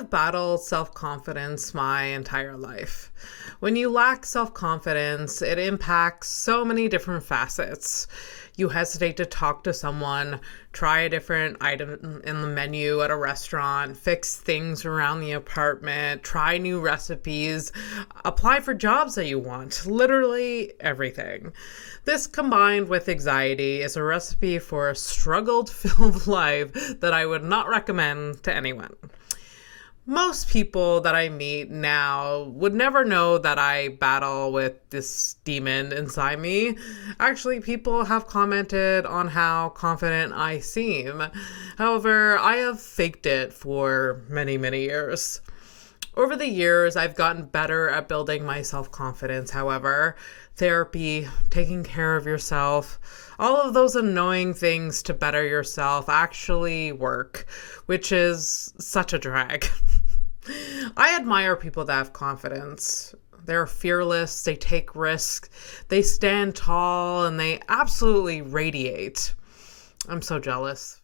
have battled self-confidence my entire life. When you lack self-confidence, it impacts so many different facets. You hesitate to talk to someone, try a different item in the menu at a restaurant, fix things around the apartment, try new recipes, apply for jobs that you want, literally everything. This combined with anxiety is a recipe for a struggle-filled life that I would not recommend to anyone. Most people that I meet now would never know that I battle with this demon inside me. Actually, people have commented on how confident I seem. However, I have faked it for many, many years. Over the years, I've gotten better at building my self-confidence, however. Therapy, taking care of yourself, all of those annoying things to better yourself actually work, which is such a drag. I admire people that have confidence. They're fearless, they take risks, they stand tall, and they absolutely radiate. I'm so jealous.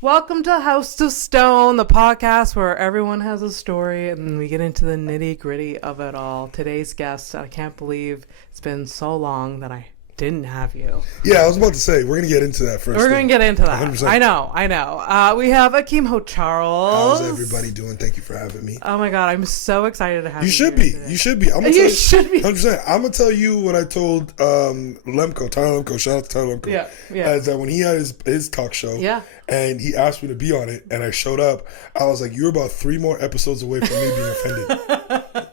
Welcome to House to Stone, the podcast where everyone has a story and we get into the nitty gritty of it all. Today's guest, I can't believe it's been so long that I didn't have you. Yeah, I was about to say, we're going to get into that first. We're going to get into that. 100%. I know. We have Akeem Hoyte-Charles. How's everybody doing? Thank you for having me. Oh my God, I'm so excited to have you. You should be. Today. You should be. You should be. 100%. I'm going to tell you what I told Tyler Lemko, shout out to Tyler Lemko. Yeah. Is that when he had his talk show, and he asked me to be on it, and I showed up, I was like, you're about 3 more episodes away from me being offended.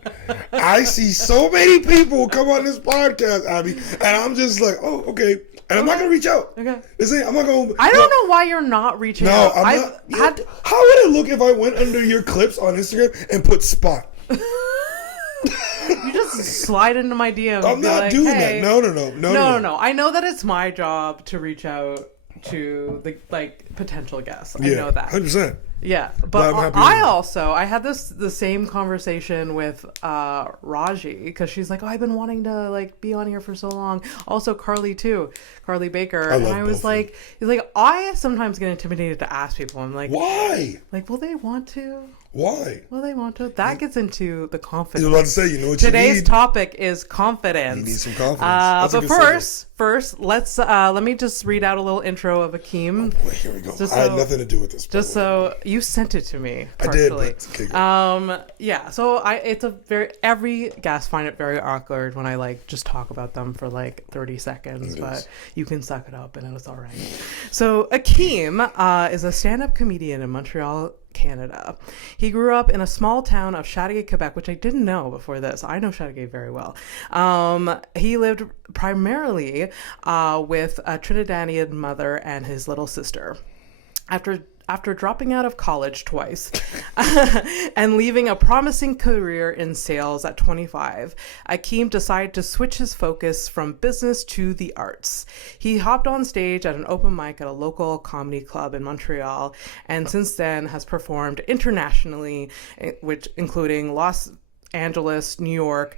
I see so many people come on this podcast, Abby, and I'm just like, oh, okay. And I'm not going to reach out. Okay. I'm not going to. I don't know why you're not reaching out. I'm not. How would it look if I went under your clips on Instagram and put spot? You just slide into my DM. I'm not doing that. No. I know that it's my job to reach out to the potential guests. I know that. 100%. Yeah, but I had the same conversation with Raji because she's like, oh, I've been wanting to be on here for so long. Also Carly Baker, and I was like, he's like, I sometimes get intimidated to ask people. I'm like, why? Like, will they want to? Why? Will they want to? That gets into the confidence. I was about to say, you know what Today's topic is confidence. You need some confidence. But first, let's let me just read out a little intro of Akeem. Oh boy, here we go. I had nothing to do with this. Just so you sent it to me. Partially. I did. But okay, so it's every guest find it very awkward when I just talk about them for 30 seconds, but you can suck it up and it's all right. So Akeem is a stand-up comedian in Montreal, Canada. He grew up in a small town of Chateauguay, Quebec, which I didn't know before this. I know Chateauguay very well. He lived primarily with a Trinidadian mother and his little sister. After dropping out of college twice and leaving a promising career in sales at 25, Akeem decided to switch his focus from business to the arts. He hopped on stage at an open mic at a local comedy club in Montreal, and since then has performed internationally, which including Los Angeles, New York,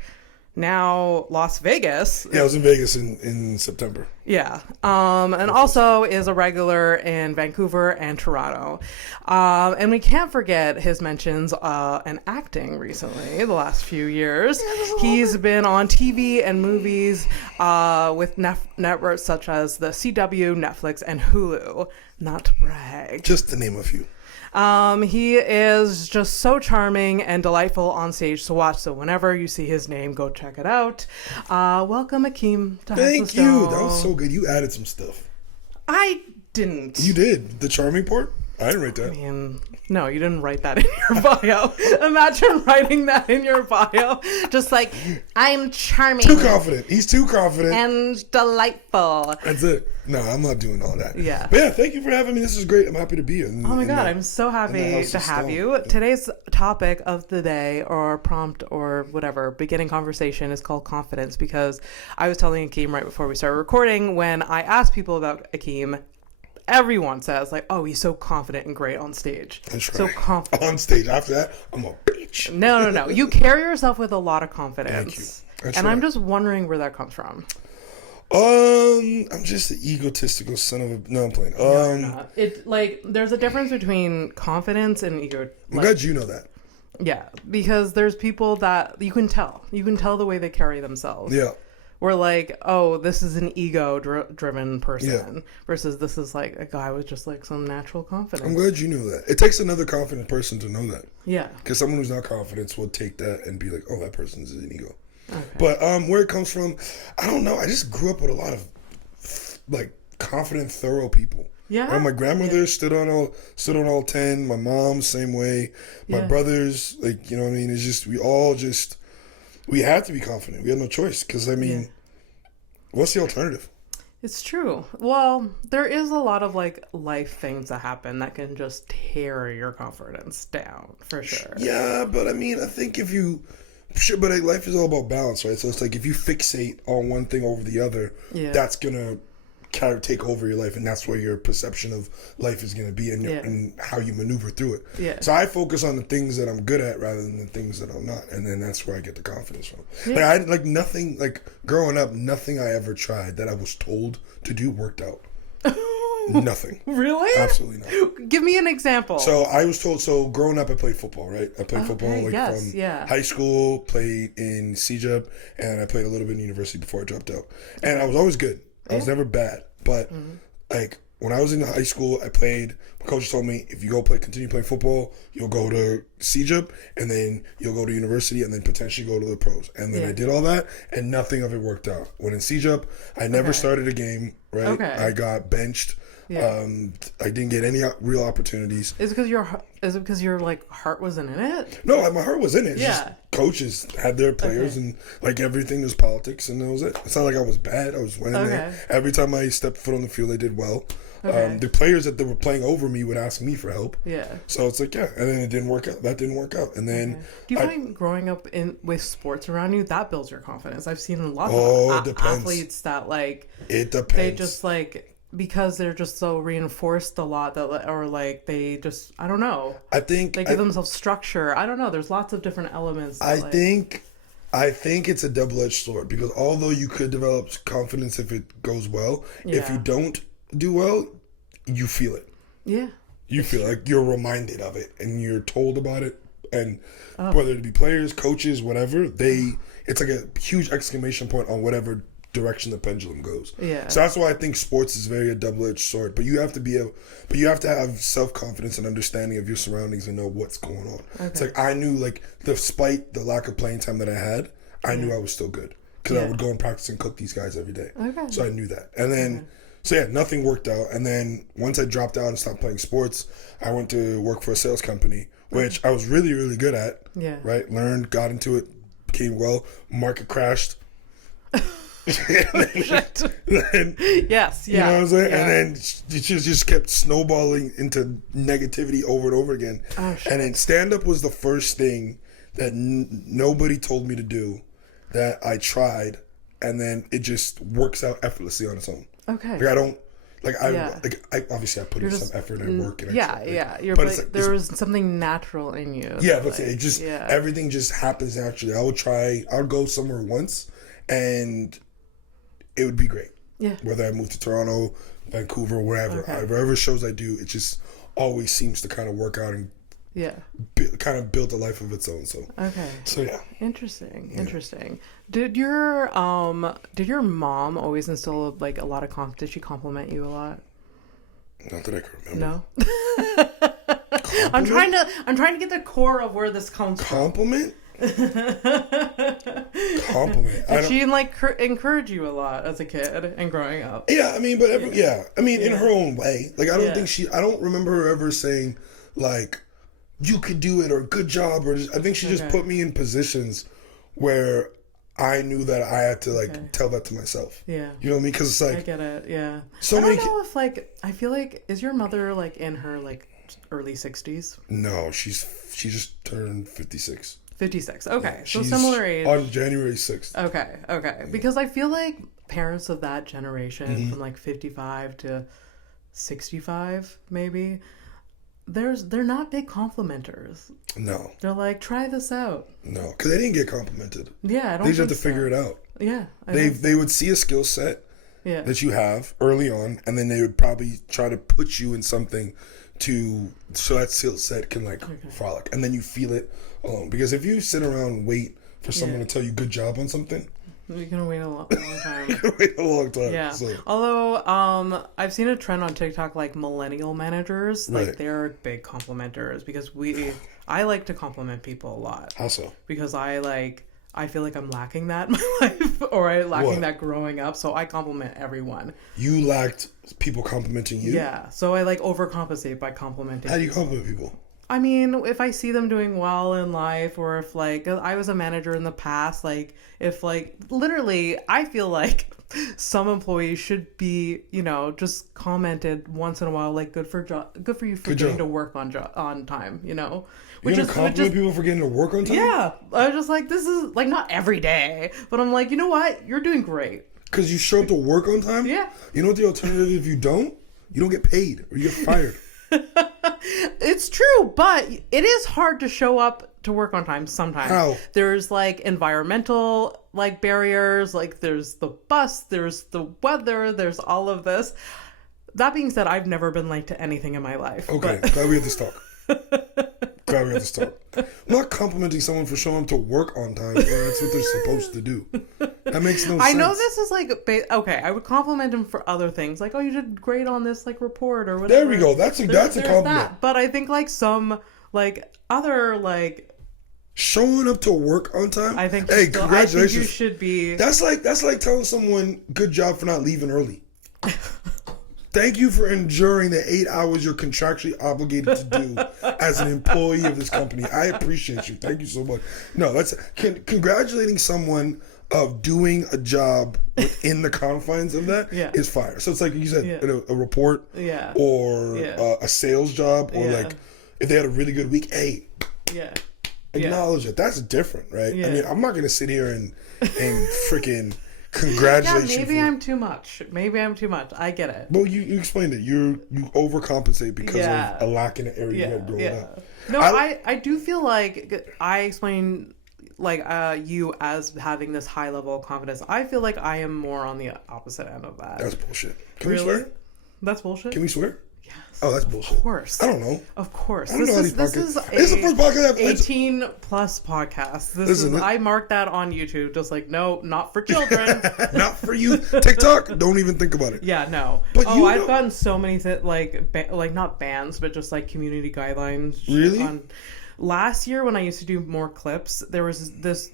now Las Vegas. Yeah, I was in Vegas in September. Yeah. And also is a regular in Vancouver and Toronto. And we can't forget his mentions in acting recently, the last few years. He's been on TV and movies with networks such as the CW, Netflix, and HULU. Not to brag. Just to name a few. He is just so charming and delightful on stage to watch. So whenever you see his name, go check it out. Welcome, Akeem. Thank you. That was so good. You added some stuff. I didn't. You did. The charming part? I didn't write that. I mean, no, you didn't write that in your bio. Imagine writing that in your bio. Just I'm charming. Too confident. He's too confident. And delightful. That's it. No, I'm not doing all that. Yeah. But yeah, thank you for having me. This is great. I'm happy to be here. Oh my God, I'm so happy to have you. Today's topic of the day or prompt or whatever, beginning conversation is called confidence, because I was telling Akeem right before we started recording, when I asked people about Akeem, everyone says like, oh, he's so confident and great on stage. That's right. So confident. On stage. After that, I'm a bitch. No. You carry yourself with a lot of confidence. Thank you. That's and right. I'm just wondering where that comes from. I'm just an egotistical son of a... No, I'm playing. No, you're not. It, like, there's a difference between confidence and ego. I'm glad you know that. Yeah, because there's people that you can tell. You can tell the way they carry themselves. Yeah. We're like, oh, this is an ego-driven person versus this is like a guy with just like some natural confidence. I'm glad you know that. It takes another confident person to know that. Yeah. Because someone who's not confident will take that and be like, oh, that person's an ego. Okay. But where it comes from, I don't know. I just grew up with a lot of like confident, thorough people. Yeah. My grandmother stood on all 10. My mom, same way. My brothers, like, you know what I mean? It's just, we had to be confident. We had no choice. Because, I mean, what's the alternative? It's true. Well, there is a lot of like life things that happen that can just tear your confidence down, for sure. Yeah, but I mean, I think if you... Sure, but life is all about balance, right? So it's like if you fixate on one thing over the other, that's gonna take over your life, and that's where your perception of life is gonna be, and how you maneuver through it. Yeah. So I focus on the things that I'm good at rather than the things that I'm not, and then that's where I get the confidence from. Yeah. Like nothing, like growing up, nothing I ever tried that I was told to do worked out. Nothing. Really? Absolutely not. Give me an example. So I was told, growing up I played football, right? I played football from high school, played in CJUP, and I played a little bit in university before I dropped out. And I was always good. I was never bad. But like when I was in high school, I played, my coach told me, if you continue playing football, you'll go to CJUP, and then you'll go to university, and then potentially go to the pros. And then I did all that, and nothing of it worked out. When in CJUP, I never started a game, right? Okay. I got benched. Yeah. I didn't get any real opportunities. Is it because your like heart wasn't in it? No, my heart was in it. It's just coaches had their players, and like everything was politics, and that was it. It's not like I was bad. I was winning there. Every time I stepped foot on the field, I did well. The players that they were playing over me would ask me for help. Yeah. So it's like, and then it didn't work out. That didn't work out. And then do you find growing up with sports around you that builds your confidence? I've seen lots of athletes that like it depends. They just like. Because they're just so reinforced a lot that, or like they just, I don't know. I think they give themselves structure. I don't know. There's lots of different elements. I think it's a double-edged sword, because although you could develop confidence if it goes well, if you don't do well, you feel it. Yeah. You feel like you're reminded of it and you're told about it, and whether it be players, coaches, whatever, it's like a huge exclamation point on whatever direction the pendulum goes. Yeah. So that's why I think sports is very a double-edged sword. But you have to have self-confidence and understanding of your surroundings and know what's going on. Okay. It's like I knew, like, despite the lack of playing time that I had, I knew I was still good, because I would go and practice and cook these guys every day. Okay. So I knew that. And then nothing worked out. And then once I dropped out and stopped playing sports, I went to work for a sales company, which I was really, really good at. Yeah. Right? Learned, got into it, became well. Market crashed. Then, yes, yeah. You know what I'm saying? Yeah. And then it just kept snowballing into negativity over and over again. Oh, shit. And then stand-up was the first thing that nobody told me to do that I tried, and then it just works out effortlessly on its own. Okay. Like I don't... I obviously I put in some effort and work and there was something natural in you. Yeah, but it just everything just happens naturally. I'll go somewhere once, and it would be great. Yeah. Whether I move to Toronto, Vancouver, wherever, wherever shows I do, it just always seems to kind of work out and kind of build a life of its own. So yeah. Interesting. Did your mom always instill like a lot of did she compliment you a lot? Not that I can remember. No. I'm trying to get the core of where this comes from. Compliment? Compliment. Did she like encourage you a lot as a kid and growing up? Yeah, I mean, in her own way. Like I don't remember her ever saying like, you could do it, or good job, or I think she just put me in positions where I knew that I had to tell that to myself. Yeah. You know what I mean? Because it's like, I get it. Yeah. I don't know if I feel like, is your mother like in her like early 60s? No, she just turned 56. 56. Okay. So similar age. On January 6th. Okay. Yeah. Because I feel like parents of that generation from like 55 to 65 maybe, they're not big complimenters. No. They're like, try this out. No, because they didn't get complimented. Yeah, I don't. They just have to figure it out. Yeah, they would see a skill set that you have early on, and then they would probably try to put you in something so that skill set can frolic, and then you feel it alone. Because if you sit around and wait for someone to tell you good job on something, you're gonna wait a long time. You're gonna wait a long time. Yeah. So. Although, I've seen a trend on TikTok, like millennial managers, like they're big complimenters because I like to compliment people a lot. How so? Because I feel like I'm lacking that in my life, or I lacking that growing up. So I compliment everyone. You lacked people complimenting you? Yeah. So I overcompensate by complimenting. How do you compliment people? I mean, if I see them doing well in life, or if I was a manager in the past, literally, I feel like some employees should be, just commented once in a while, like good for you for getting to work on time, You're gonna compliment people for getting to work on time? Yeah, I was just like, this is not every day, but I'm like, you know what, you're doing great because you show up to work on time. Yeah. You know what the alternative if you don't get paid or you get fired. It's true, but it is hard to show up to work on time sometimes. How? There's environmental barriers, there's the bus, there's the weather, there's all of this. That being said, I've never been late to anything in my life. Okay, glad we had this talk. I'm not complimenting someone for showing up to work on time. That's what they're supposed to do. That makes no sense. I know this is okay. I would compliment him for other things, oh, you did great on this report or whatever. There we go. That's a compliment. That. But I think some other showing up to work on time. I think. Hey, congratulations! I think you should be. That's like telling someone good job for not leaving early. Thank you for enduring the 8 hours you're contractually obligated to do as an employee of this company. I appreciate you. Thank you so much. No, that's congratulating someone of doing a job within the confines of that is fire. So it's like you said, a report or a sales job or if they had a really good week, hey, acknowledge it. That's different, right? I mean, I'm not going to sit here and freaking... Congratulations. Yeah, maybe I'm too much. I get it. Well, you explained it. You overcompensate because of a lack in an area you had growing up. No, I do feel like I explain you as having this high level of confidence. I feel like I am more on the opposite end of that. That's bullshit. Can we swear? That's bullshit? Can we swear? Yes. Oh, that's bullshit. Of course. I don't know. Of course. I don't know this is the first podcast. 18 plus podcast. I marked that on YouTube. Just no, not for children. Not for you. TikTok. Don't even think about it. Yeah, no. But I've gotten so many not bans, but just community guidelines. Really? Last year when I used to do more clips, there was this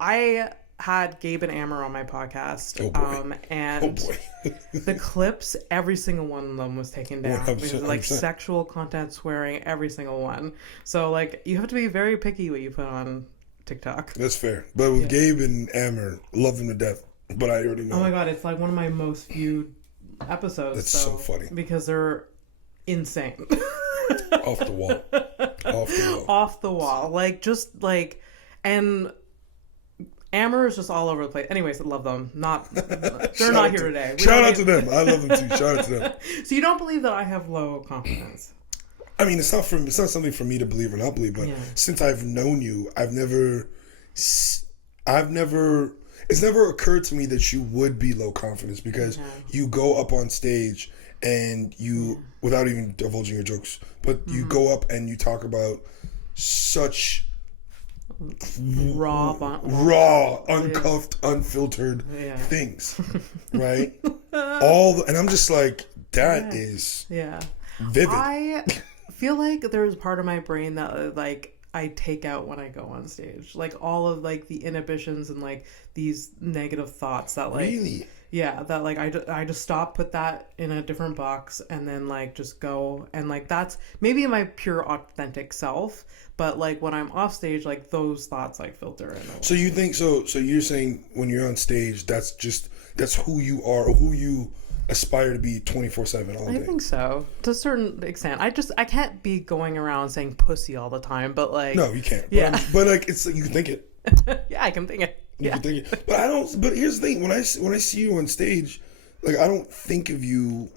I had Gabe and Amber on my podcast. Oh boy. And the clips, every single one of them was taken down. 100%, 100%. Sexual content, swearing, every single one. So you have to be very picky what you put on TikTok. That's fair. But with Gabe and Amber, love them to death. But I already know. Oh my god, it's one of my most viewed episodes. That's so funny. Because they're insane. Off the wall. Off the wall. And Amber is just all over the place. Anyways, I love them. They're not here today. Shout out to them. I love them too. Shout out to them. So you don't believe that I have low confidence? I mean, it's not something for me to believe or not believe, but since I've known you, it's never occurred to me that you would be low confidence because you go up on stage and you, without even divulging your jokes, but you go up and you talk about such raw, uncuffed, unfiltered things, right? And I'm just like, that is vivid. I feel like there's part of my brain that I take out when I go on stage, all of the inhibitions and these negative thoughts that really. Yeah, that I just stop, put that in a different box, and then just go, and that's maybe my pure authentic self, but when I'm off stage, those thoughts filter in. So you think so you're saying when you're on stage, that's who you are, or who you aspire to be 24/7 all day? I think so, to a certain extent. I can't be going around saying pussy all the time, but no, you can't. Yeah, but it's you can think it. Yeah, I can think it. You can think it. But I don't. But here's the thing: when I see you on stage, I don't think of you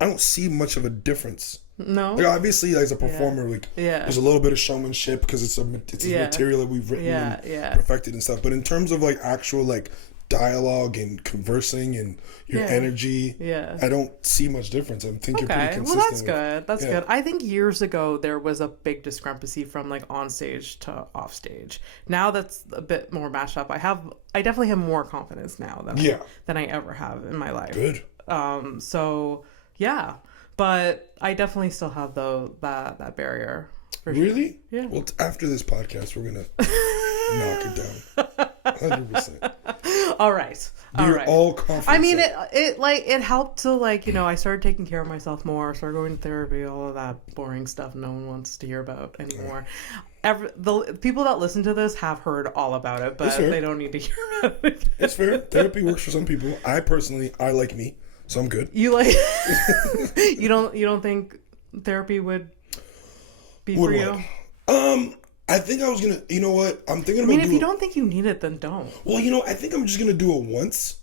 I don't see much of a difference. No. Like obviously, as a performer, like there's a little bit of showmanship because it's a material that we've written and perfected and stuff. But in terms of like actual like dialogue and conversing and your energy, I don't see much difference. I think you're pretty consistent. Well, that's good. That's good. I think years ago there was a big discrepancy from like on stage to off stage. Now that's a bit more mashed up. I definitely have more confidence now than I ever have in my life. Good. So yeah. But I definitely still have that barrier. Really? Sure. Yeah. Well, after this podcast, we're gonna knock it down, 100%. All right. You're all confident. I mean, it helped to like I started taking care of myself more. Started going to therapy. All of that boring stuff no one wants to hear about anymore. The people that listen to this have heard all about it, but they don't need to hear about it. It's fair. Therapy works for some people. I like me. So I'm good. You like you don't think therapy would be for you? I think I was gonna. You know what? I'm thinking about. I mean, if you don't think you need it, then don't. Well, I think I'm just gonna do it once,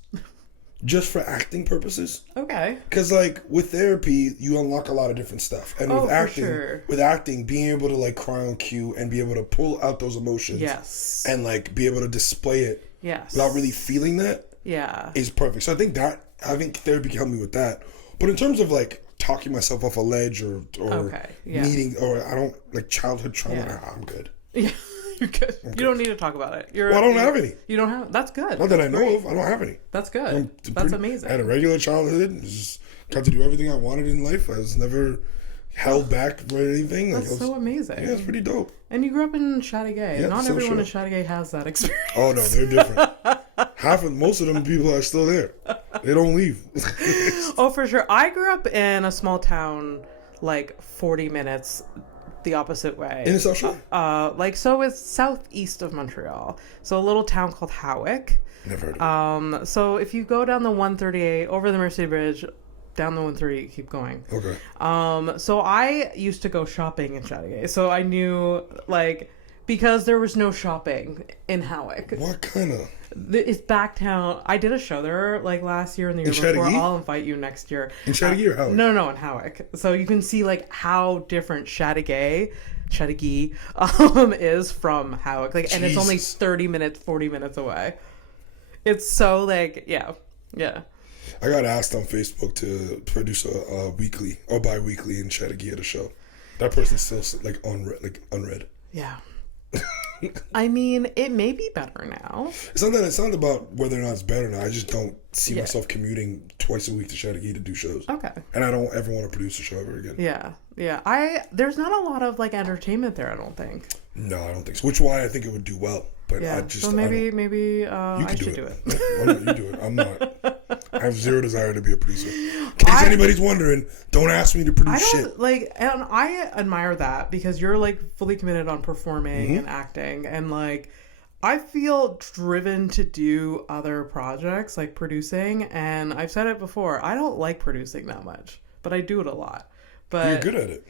just for acting purposes. Okay. Because like with therapy, you unlock a lot of different stuff, and with acting, being able to like cry on cue and be able to pull out those emotions, and like be able to display it, without really feeling that, is perfect. So I think therapy can help me with that. But in terms of like talking myself off a ledge or needing, or I don't like childhood trauma, I'm good. Yeah, you're good. You don't need to talk about it. I don't have any. You don't have. That's good. Not that I know of. I don't have any. That's good. That's amazing. I had a regular childhood. Just got to do everything I wanted in life. I was never held back by anything. That's so amazing. Yeah, it's pretty dope. And you grew up in Chateauguay. Not everyone in Chateauguay has that experience. Oh no, they're different. Most of them people are still there. They don't leave. Oh, for sure. I grew up in a small town, like 40 minutes the opposite way. In the South Shore? So it's southeast of Montreal. So a little town called Howick. Never heard of it. So if you go down the 138, over the Mercy Bridge, down the 130, keep going. Okay. So I used to go shopping in Chateauguay. So I knew, like, because there was no shopping in Howick. What kind of? It's back town. I did a show there like last year and the year before. I'll invite you next year. In Chateauguay or Howick? No, in Howick. So you can see like how different Chateauguay is from Howick. Like, and it's only 30 minutes, 40 minutes away. It's so like, yeah. I got asked on Facebook to produce a weekly or bi-weekly in Chateauguay at a show. That person's still like unread. Yeah. I mean, it may be better now. It's not about whether or not it's better now. I just don't see myself commuting twice a week to Chateauguay to do shows. Okay. And I don't ever want to produce a show ever again. Yeah. There's not a lot of like entertainment there, I don't think. No, I don't think so. Which is why I think it would do well. But I just so maybe I should do it. You do it. I'm not. I have zero desire to be a producer. In case anybody's wondering, don't ask me to produce shit. And I admire that because you're like fully committed on performing and acting, and like I feel driven to do other projects like producing. And I've said it before, I don't like producing that much, but I do it a lot. But you're good at it.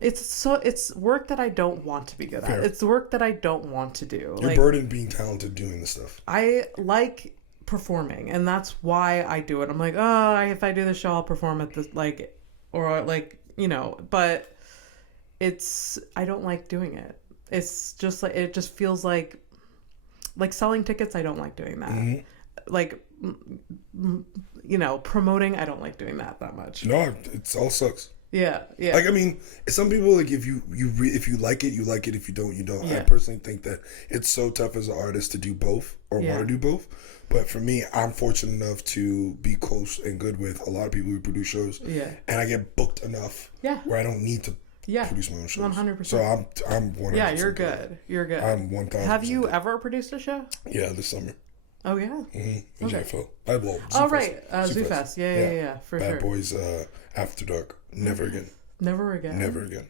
It's work that I don't want to be good at. It's work that I don't want to do. You're burdened being talented doing this stuff. I like performing, and that's why I do it. I'm like, if I do the show, I'll perform at this, like, or like, but I don't like doing it. It's just like, it just feels like selling tickets. I don't like doing that. Like, promoting, I don't like doing that much. No, it all sucks. Yeah. Like, I mean, some people, like, if you like it, you like it. If you don't, you don't. Yeah. I personally think that it's so tough as an artist to do both or want to do both. But for me, I'm fortunate enough to be close and good with a lot of people who produce shows. Yeah. And I get booked enough where I don't need to produce my own shows. 100%. So I'm 100%. Yeah, you're good. You're good. I'm 1,000%. Have you ever produced a show? Yeah, this summer. Oh, yeah? Mm-hmm. Okay. JFL. Oh, right. ZooFest. Yeah, for Bad sure. Bad Boys After Dark. Never again. Never again. Never again.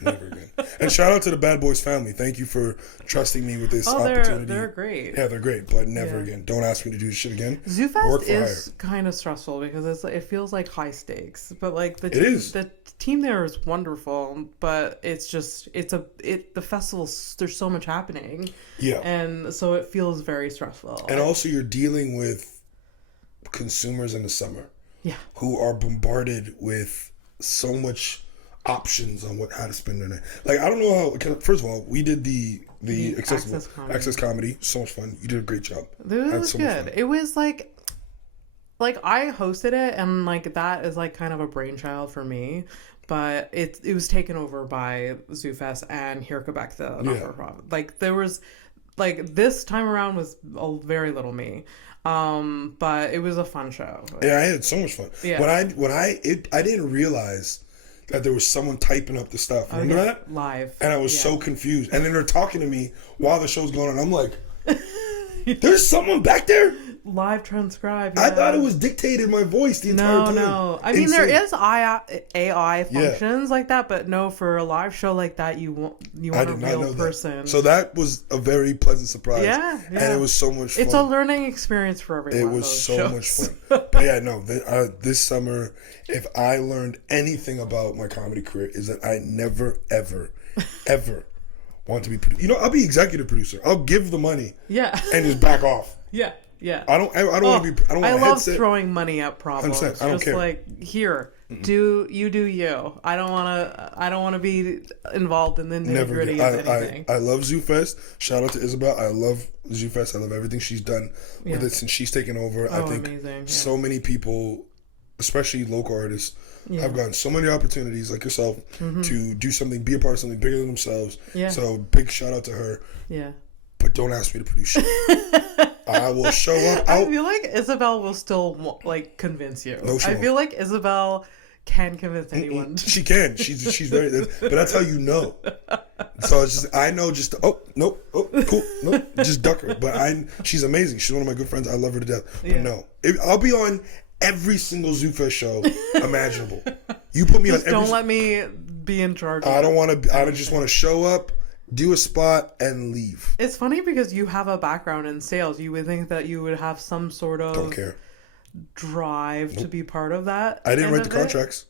Never again. And shout out to the Bad Boys family. Thank you for trusting me with this opportunity. They're great. Yeah, they're great, but never again. Don't ask me to do this shit again. ZooFest is kind of stressful because it feels like high stakes, but like the team there is wonderful, but it's just the festivals, there's so much happening. Yeah. And so it feels very stressful. And also you're dealing with consumers in the summer. who are bombarded with so much options on how to spend their night. Like, I don't know how. First of all, we did the accessible access comedy. So much fun. You did a great job. It was good. It was like I hosted it, and like that is like kind of a brainchild for me. But it was taken over by ZooFest and Here Quebec, the not-for-profit. Like there was, like this time around was very little me, but it was a fun show. Yeah, I had so much fun. Yeah. I didn't realize that there was someone typing up the stuff. Remember that? Live. And I was so confused. And then they're talking to me while the show's going on. I'm like, there's someone back there? Live transcribe. Yeah. I thought it was dictated my voice the entire time. No. I mean, there is AI functions like that, but no, for a live show like that, you want a real person. So that was a very pleasant surprise. Yeah. And it was so much fun. It's a learning experience for everyone. It was so much fun. But yeah, no, this summer, if I learned anything about my comedy career, is that I never, ever, ever want to be producer. I'll be executive producer. I'll give the money. Yeah. And just back off. Yeah. Yeah. I don't want to be. I love throwing money at problems. I don't care. Like, here, do you. I don't want to be involved in the nitty-gritty of anything. I love ZooFest. Shout out to Isabel. I love ZooFest. I love everything she's done with it since she's taken over. I think so many people, especially local artists, have gotten so many opportunities like yourself to do something, be a part of something bigger than themselves. Yeah. So big shout out to her. Yeah. But don't ask me to produce shit. I will show up. I feel like Isabel will still convince you. No, I feel like Isabel can convince anyone. She can. She's very. But that's how you know. So it's just I know. Just cool, nope, just duck her. But she's amazing. She's one of my good friends. I love her to death. But no, I'll be on every single ZooFest show imaginable. You put me on. Don't let me be in charge. I don't want to. I just want to show up, do a spot, and leave. It's funny because you have a background in sales. You would think that you would have some sort of drive to be part of that. I didn't write the contracts.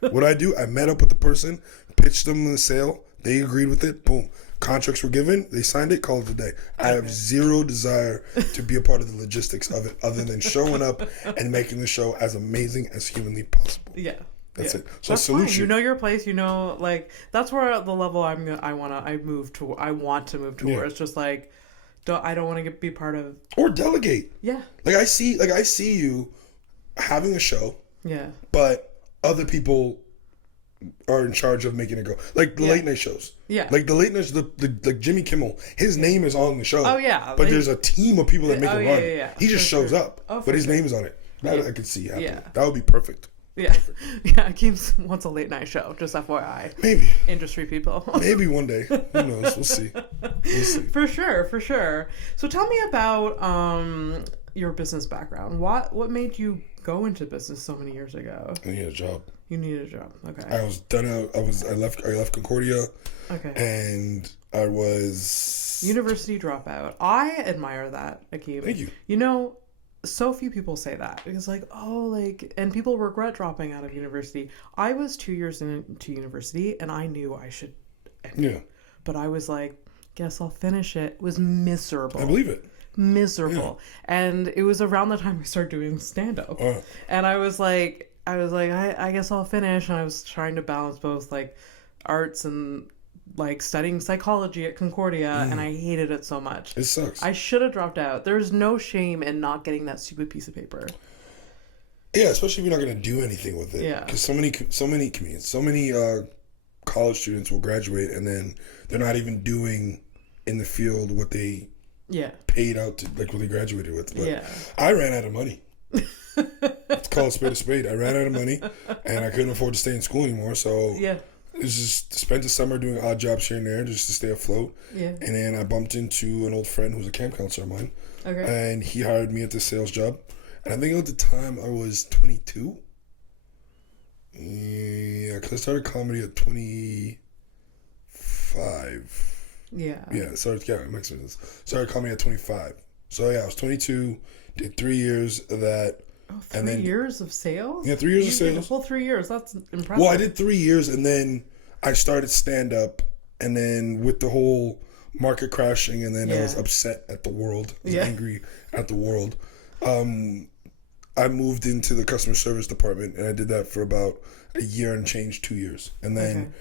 What I do, I met up with the person, pitched them the sale. They agreed with it. Boom. Contracts were given. They signed it. Called it a day. I have zero desire to be a part of the logistics of it other than showing up and making the show as amazing as humanly possible. Yeah. That's it. So that's salute fine. You know your place. That's where the level I want to move to. Where it's just like, I don't want to be part of or delegate. Yeah. I see you having a show. Yeah. But other people are in charge of making it go. Like the late night shows. Yeah. Like the late night, like Jimmy Kimmel, his name is on the show. Oh yeah. But there's a team of people that make it run. Yeah. He just shows up, but his name is on it. That I could see happening. Yeah. That would be perfect. Yeah. Yeah, Akeem wants a late night show, just FYI. Maybe. Industry people. Maybe one day. Who knows? We'll see. For sure. So tell me about your business background. What made you go into business so many years ago? I needed a job. You needed a job. Okay. I left Concordia. Okay. And I was university dropout. I admire that, Akeem. Thank you. So few people say that because and people regret dropping out of university. I was 2 years into university and I knew I should end it. But I was like, guess I'll finish it. It was miserable. I believe it. Miserable. Yeah. And it was around the time I started doing stand-up. And I was like, I guess I'll finish. And I was trying to balance both arts and studying psychology at Concordia, and I hated it so much. It sucks. I should have dropped out. There's no shame in not getting that stupid piece of paper. Yeah, especially if you're not going to do anything with it. Yeah. Because so many comedians, so many college students will graduate and then they're not even doing in the field what they paid out to, what they graduated with. But I ran out of money. It's called a spade. I ran out of money, and I couldn't afford to stay in school anymore. So it was just spent the summer doing odd jobs here and there just to stay afloat. Yeah. And then I bumped into an old friend who's a camp counselor of mine. Okay. And he hired me at this sales job. And I think at the time I was 22. Yeah, because I started comedy at 25. Yeah. Yeah, started comedy at 25. So yeah, I was 22, did 3 years of that. Oh, 3 years of sales? Yeah, 3 years of sales. The whole 3 years. That's impressive. Well, I did 3 years, and then I started stand-up, and then with the whole market crashing, and then I was upset at the world. I was angry at the world. I moved into the customer service department, and I did that for about a year and change, 2 years. And then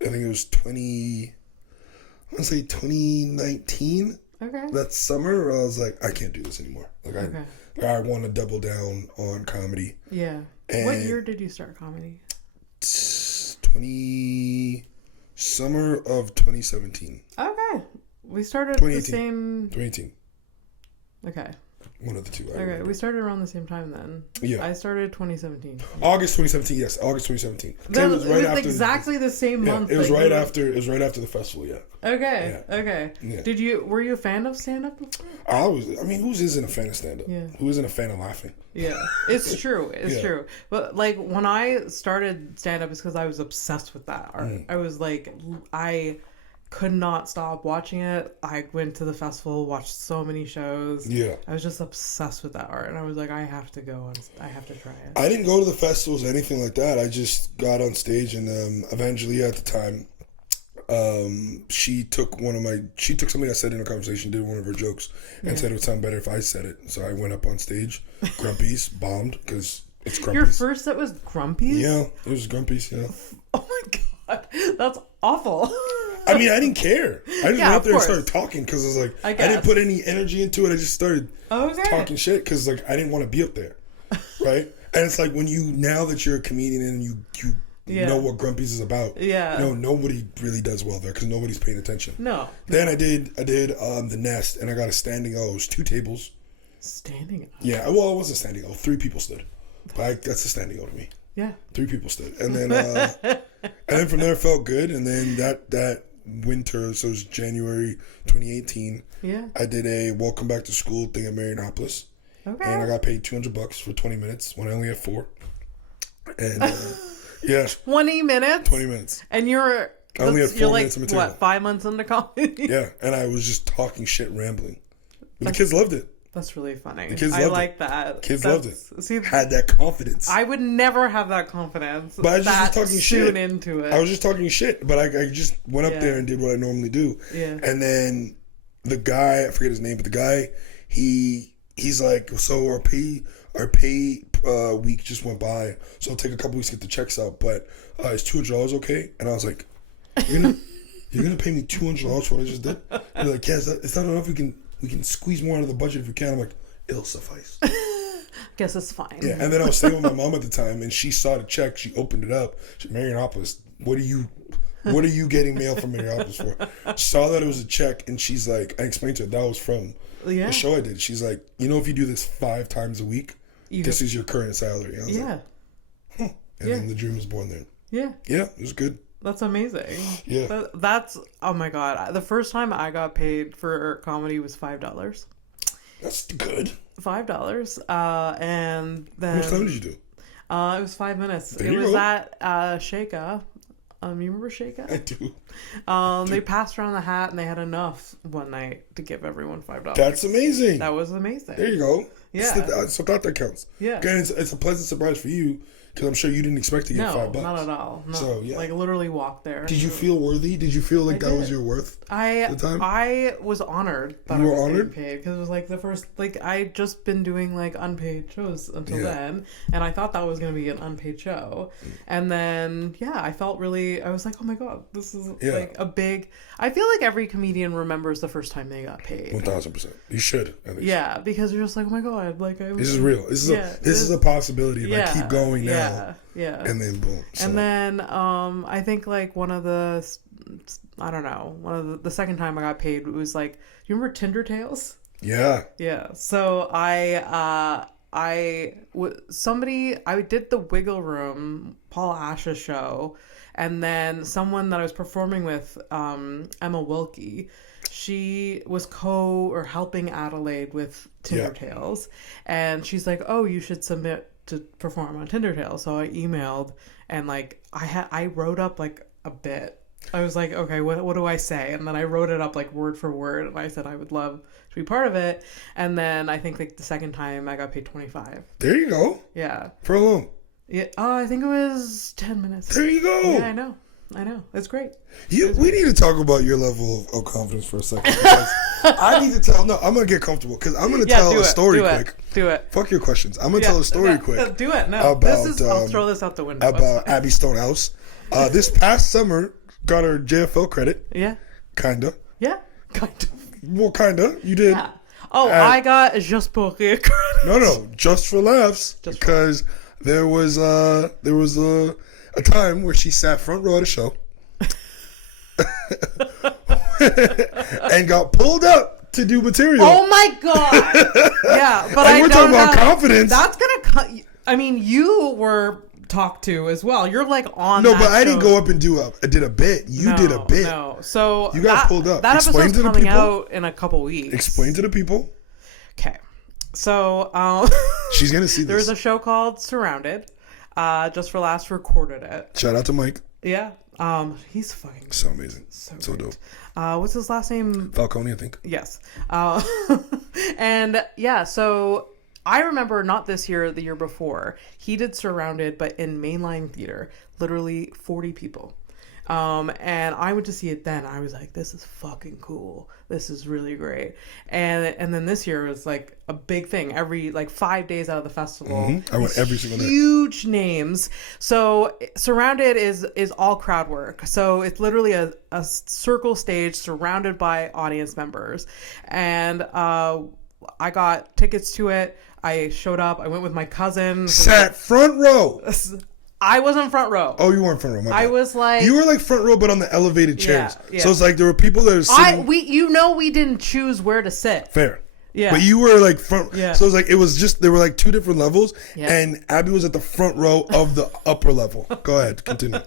I think it was 2019. Okay. That summer, I was like, I can't do this anymore. Like, I want to double down on comedy. Yeah. And what year did you start comedy? Summer of 2017. Okay. We started the same... 2018. Okay. One of the two. Okay, we started around the same time then. Yeah. I started 2017. August 2017, yes. August 2017. It was exactly the same month. It was right after the festival, yeah. Okay. Yeah. Okay. Yeah. Were you a fan of stand-up before? Who isn't a fan of stand-up? Yeah. Who isn't a fan of laughing? Yeah. It's true. It's true. But like when I started stand-up, it's because I was obsessed with that art. I was like, I could not stop watching it. I went to the festival, watched so many shows. Yeah. I was just obsessed with that art. And I was like, I have to go and I have to try it. I didn't go to the festivals or anything like that. I just got on stage, and Evangelia at the time, she took something I said in a conversation, did one of her jokes, and said it would sound better if I said it. So I went up on stage, Grumpy's, bombed, because it's Grumpy's. Your first set was Grumpy's? Yeah, it was Grumpy's, yeah. Oh my God, that's awful. I mean, I didn't care. I just went up there and started talking because I was like, I didn't put any energy into it. I just started talking shit because like I didn't want to be up there, right? And it's like now that you're a comedian and you know what Grumpy's is about. Yeah. Nobody really does well there because nobody's paying attention. No. Then I did the Nest, and I got a standing O. It was 2 tables. Standing O. Yeah. Well, it wasn't standing O. 3 people stood. But that's a standing O to me. Yeah. 3 people stood, and then from there it felt good, and then that winter, so it was January 2018. Yeah. I did a welcome back to school thing at Marianopolis. Okay. And I got paid $200 for 20 minutes when I only had 4. And yeah. 20 minutes? 20 minutes. And I only had 4 minutes of material. What, 5 months into comedy? Yeah. And I was just talking shit, rambling. But the kids loved it. That's really funny. The kids loved like that. Kids loved it. Had that confidence. I would never have that confidence. But I was just talking shit. Into it. I was just talking shit, but I just went up there and did what I normally do. Yeah. And then the guy, I forget his name, but the guy, he's like, so our pay week just went by, so it'll take a couple weeks to get the checks out, but is $200 okay? And I was like, you're gonna pay me $200 for what I just did? And they're like, yeah, it's not enough. We can squeeze more out of the budget if we can. I'm like, it'll suffice. Guess it's fine. Yeah, and then I was staying with my mom at the time, and she saw the check. She opened it up. She said, Marianopolis, what are you getting mail from Marianopolis for? Saw that it was a check, and she's like, I explained to her that was from the show I did. She's like, if you do this 5 times a week, this is your current salary. And I was like, huh. And then the dream was born there. Yeah. Yeah, it was good. That's amazing. Yeah. That's, oh my God. The first time I got paid for comedy was $5. That's good. $5. And then... How much time did you do? It was 5 minutes. It was at Shaka. You remember Shaka? I do. They passed around the hat, and they had enough one night to give everyone $5. That's amazing. That was amazing. There you go. Yeah. So that counts. Yeah. Again, it's a pleasant surprise for you. Because I'm sure you didn't expect to get $5. Not at all. No. So, yeah. Like, literally walked there. Did you feel worthy? Did you feel like that was your worth at the time? I was honored that I was getting paid. Because it was, like, the first... Like, I'd just been doing, like, unpaid shows until then. And I thought that was going to be an unpaid show. And then, I felt really... I was like, oh, my God. This is, like, a big... I feel like every comedian remembers the first time they got paid. 1,000%. You should, at least. Yeah, because you're just like, oh, my God. Like, this is real. This is a possibility if I keep going now. Yeah. And then boom. So. And then I think like one of the second time I got paid, it was like, do you remember Tinder Tales? Yeah. Yeah. So I did the Wiggle Room, Paul Ash's show, and then someone that I was performing with, Emma Wilkie, she was helping Adelaide with Tinder Tales, and she's like, oh, you should submit to perform on Tinder Tales. So I emailed, and like I wrote up like a bit. I was like, okay, what do I say? And then I wrote it up like word for word, and I said I would love to be part of it. And then I think like the second time I got paid $25. There you go. Yeah. For how long? Yeah. I think it was 10 minutes. There you go. Yeah, I know. I know. It's great. We need to talk about your level of confidence for a second. I need to tell. No, I'm going to get comfortable because I'm going to tell a story quick. Do it. Fuck your questions. I'm going to tell a story quick. Do it. No. About, I'll throw this out the window. About Abby Stonehouse. This past summer, got her JFL credit. Yeah. Kinda. Yeah. Kind of. Well, kinda. You did. Yeah. Oh, I got Juste pour rire credit. No. Just for laughs. Because there was a time where she sat front row at a show. And got pulled up to do material. Oh my god! Yeah, but we're talking about confidence. That's gonna cut. I mean, you were talked to as well. You're like on. No, but I didn't go up and did a bit. You did a bit. No, so you got pulled up. That episode's coming out in a couple weeks. Explain to the people. Okay, so she's gonna see this. There's a show called Surrounded. Just for Laughs recorded it. Shout out to Mike. Yeah. He's fucking so amazing. So dope. What's his last name? Falcone, I think. Yes. And yeah, so I remember not this year, the year before, he did Surrounded, but in mainline theater, literally 40 people. And I went to see it then. I was like, this is fucking cool. This is really great. And then this year was like a big thing. Every like 5 days out of the festival. Mm-hmm. I went every single day. Huge names. So Surrounded is all crowd work. So it's literally a circle stage surrounded by audience members. And I got tickets to it. I showed up. I went with my cousin. Sat front row. I wasn't front row. Oh, you weren't front row. I was like... You were like front row, but on the elevated chairs. Yeah. So it's like there were people that are sitting... we didn't choose where to sit. Fair. Yeah. But you were like front... Yeah. So it was like, it was just... There were like two different levels. Yeah. And Abby was at the front row of the upper level. Go ahead. Continue.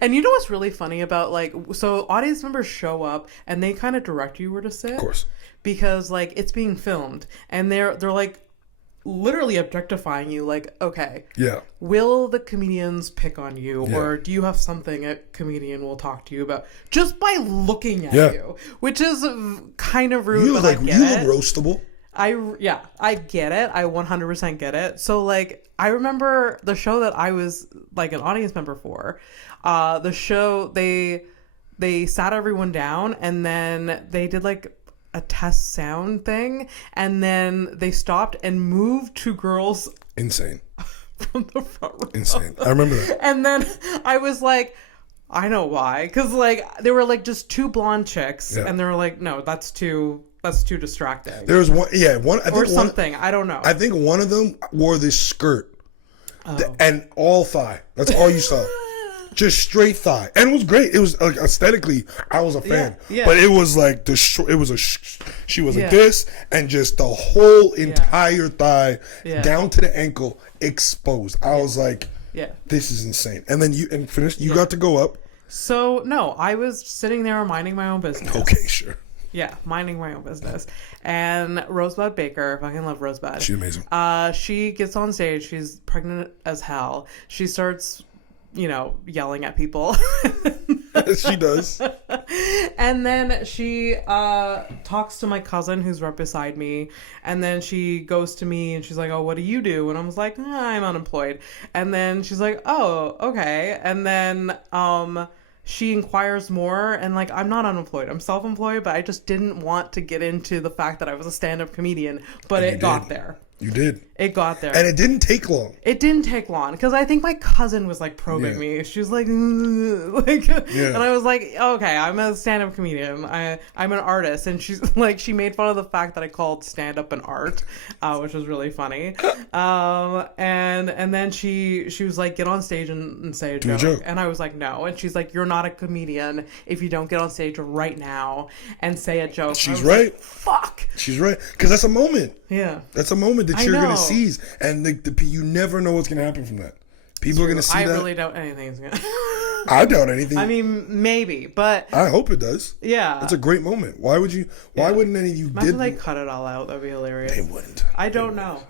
And you know what's really funny about like... So audience members show up and they kind of direct you where to sit. Of course. Because like it's being filmed. And they're like... literally objectifying you, like, okay, yeah, will the comedians pick on you, or do you have something a comedian will talk to you about just by looking at you, which is kind of rude. But I get it. Look roastable. I get it. I 100% get it. So like, I remember the show that I was like an audience member for. The show they sat everyone down and then they did like a test sound thing, and then they stopped and moved two girls insane from the front row. Insane. I remember that. And then I was like, I know why, because like they were like just two blonde chicks, and they were like, no, that's too distracting. There was one, I think something. I don't know. I think one of them wore this skirt and all thigh. That's all you saw. Just straight thigh, and it was great. It was like aesthetically, I was a fan. Yeah. But it was like she was like this, and just the whole entire thigh down to the ankle exposed. I was like, this is insane. And then you got to go up. So no, I was sitting there minding my own business. Okay, sure. Yeah, minding my own business. And Rosebud Baker, I fucking love Rosebud. She's amazing. She gets on stage. She's pregnant as hell. She starts, yelling at people. She does. And then she talks to my cousin who's right beside me. And then she goes to me and she's like, oh, what do you do? And I was like, I'm unemployed. And then she's like, oh, okay. And then she inquires more, and like, I'm not unemployed. I'm self-employed, but I just didn't want to get into the fact that I was a stand-up comedian. But it got there. You did. It got there. And it didn't take long. It didn't take long, because I think my cousin was like probing me. She was like, and I was like, okay, I'm a stand-up comedian. I'm an artist. And she's like, she made fun of the fact that I called stand-up an art, which was really funny. And then she was like, get on stage and say a joke. And I was like, no. And she's like, you're not a comedian if you don't get on stage right now and say a joke. She's right. Like, fuck. She's right. Because that's a moment. Yeah. That's a moment that you're going to seize. And you never know what's going to happen from that. People are going to see that. I really doubt anything's going to I doubt anything. I mean, maybe, but I hope it does. Yeah. It's a great moment. Why wouldn't any of you Imagine they cut it all out. That'd be hilarious. They wouldn't. I don't know.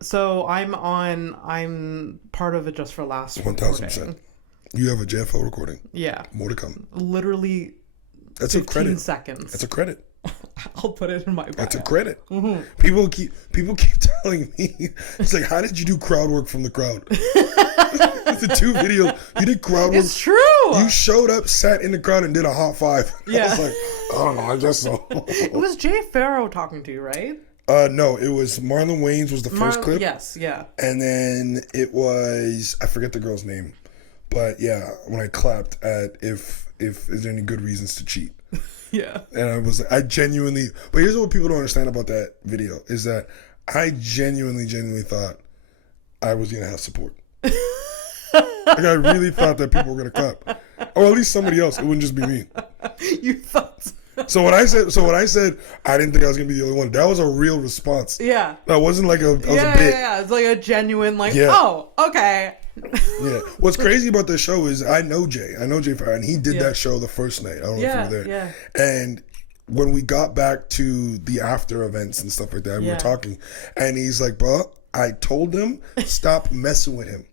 So I'm part of it just for Laughs. 1,000%. You have a JFO recording. Yeah. More to come. Literally. That's 15 a credit. Seconds. That's a credit. I'll put it in my bio. That's a credit. Mm-hmm. People keep telling me, it's like, how did you do crowd work from the crowd? The 2 videos you did crowd work. It's true. You showed up, sat in the crowd, and did a hot five. Yeah. I was like, I don't know, I guess so. It was Jay Farrow talking to you, right? No, it was Marlon Wayans was the first clip. Yes, yeah. And then it was, I forget the girl's name. But yeah, when I clapped at if is there any good reasons to cheat. Yeah. And I genuinely, but here's what people don't understand about that video, is that I genuinely thought I was going to have support. Like, I really thought that people were going to clap. Or at least somebody else. It wouldn't just be me. You thought so. So when I said I didn't think I was going to be the only one, that was a real response. Yeah. That wasn't like a bit. Yeah. It's like a genuine, like, oh, okay. Yeah. What's crazy about this show is I know Jay Farrow, and he did that show the first night. I don't know if you were there. Yeah. And when we got back to the after events and stuff like that, we were talking, and he's like, bro, I told them, stop messing with him.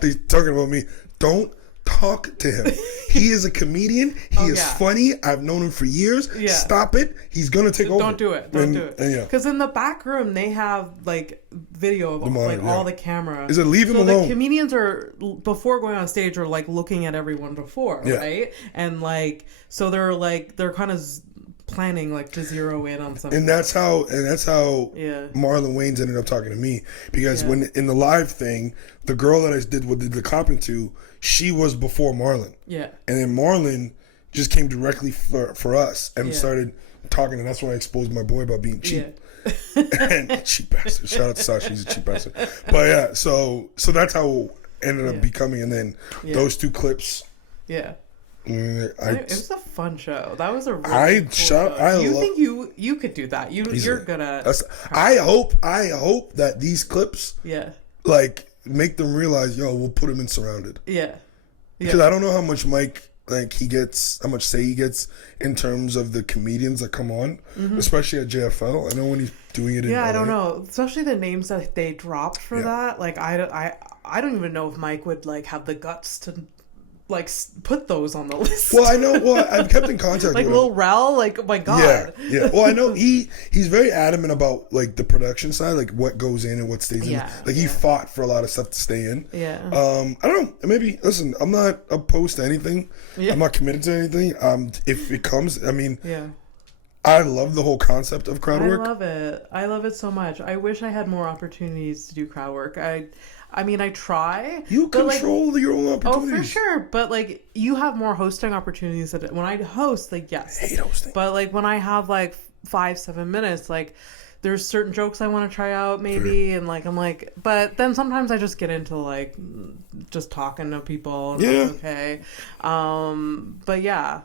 He's talking about me. Don't talk to him. He is a comedian. He is funny. I've known him for years. Yeah. Stop it. He's going to take over. Don't do it. Don't do it. Because in the back room, they have like video of all the cameras. Is it leave him alone? So the comedians are, before going on stage, are like looking at everyone before, right? And like, so they're kind of planning like to zero in on something. And that's how Marlon Wayans ended up talking to me, because when in the live thing, the girl that I did the copping to, she was before Marlon. Yeah. And then Marlon just came directly for us and started talking, and that's when I exposed my boy about being cheap. Yeah. And cheap bastard. Shout out to Sasha, he's a cheap bastard. But yeah, so that's how it ended up becoming, and then those two clips. Yeah. It was a fun show. That was a really cool show. You think you could do that? You're good at. I hope that these clips, like, make them realize, we'll put him in Surrounded. Yeah. Because I don't know how much Mike, like, how much say he gets in terms of the comedians that come on, especially at JFL. I know when he's doing it in LA. I don't know, especially the names that they dropped for that. Like, I don't even know if Mike would like have the guts to like put those on the list. Well, I know. Well, I've kept in contact like with Lil Rel. Like, oh my god. Yeah. Well, I know he's very adamant about like the production side, like what goes in and what stays in. Like he fought for a lot of stuff to stay in. Yeah. I don't know. Maybe listen. I'm not opposed to anything. Yeah. I'm not committed to anything. If it comes, I mean. Yeah. I love the whole concept of crowd work. I love it so much. I wish I had more opportunities to do crowd work. I mean, I try. You control your own opportunities. Oh, for sure. But, like, you have more hosting opportunities. When I host, like, yes. I hate hosting. But, like, when I have, like, 5-7 minutes, like, there's certain jokes I want to try out, maybe. Sure. And, like, I'm like... But then sometimes I just get into, like, just talking to people. And that's okay. But, yeah.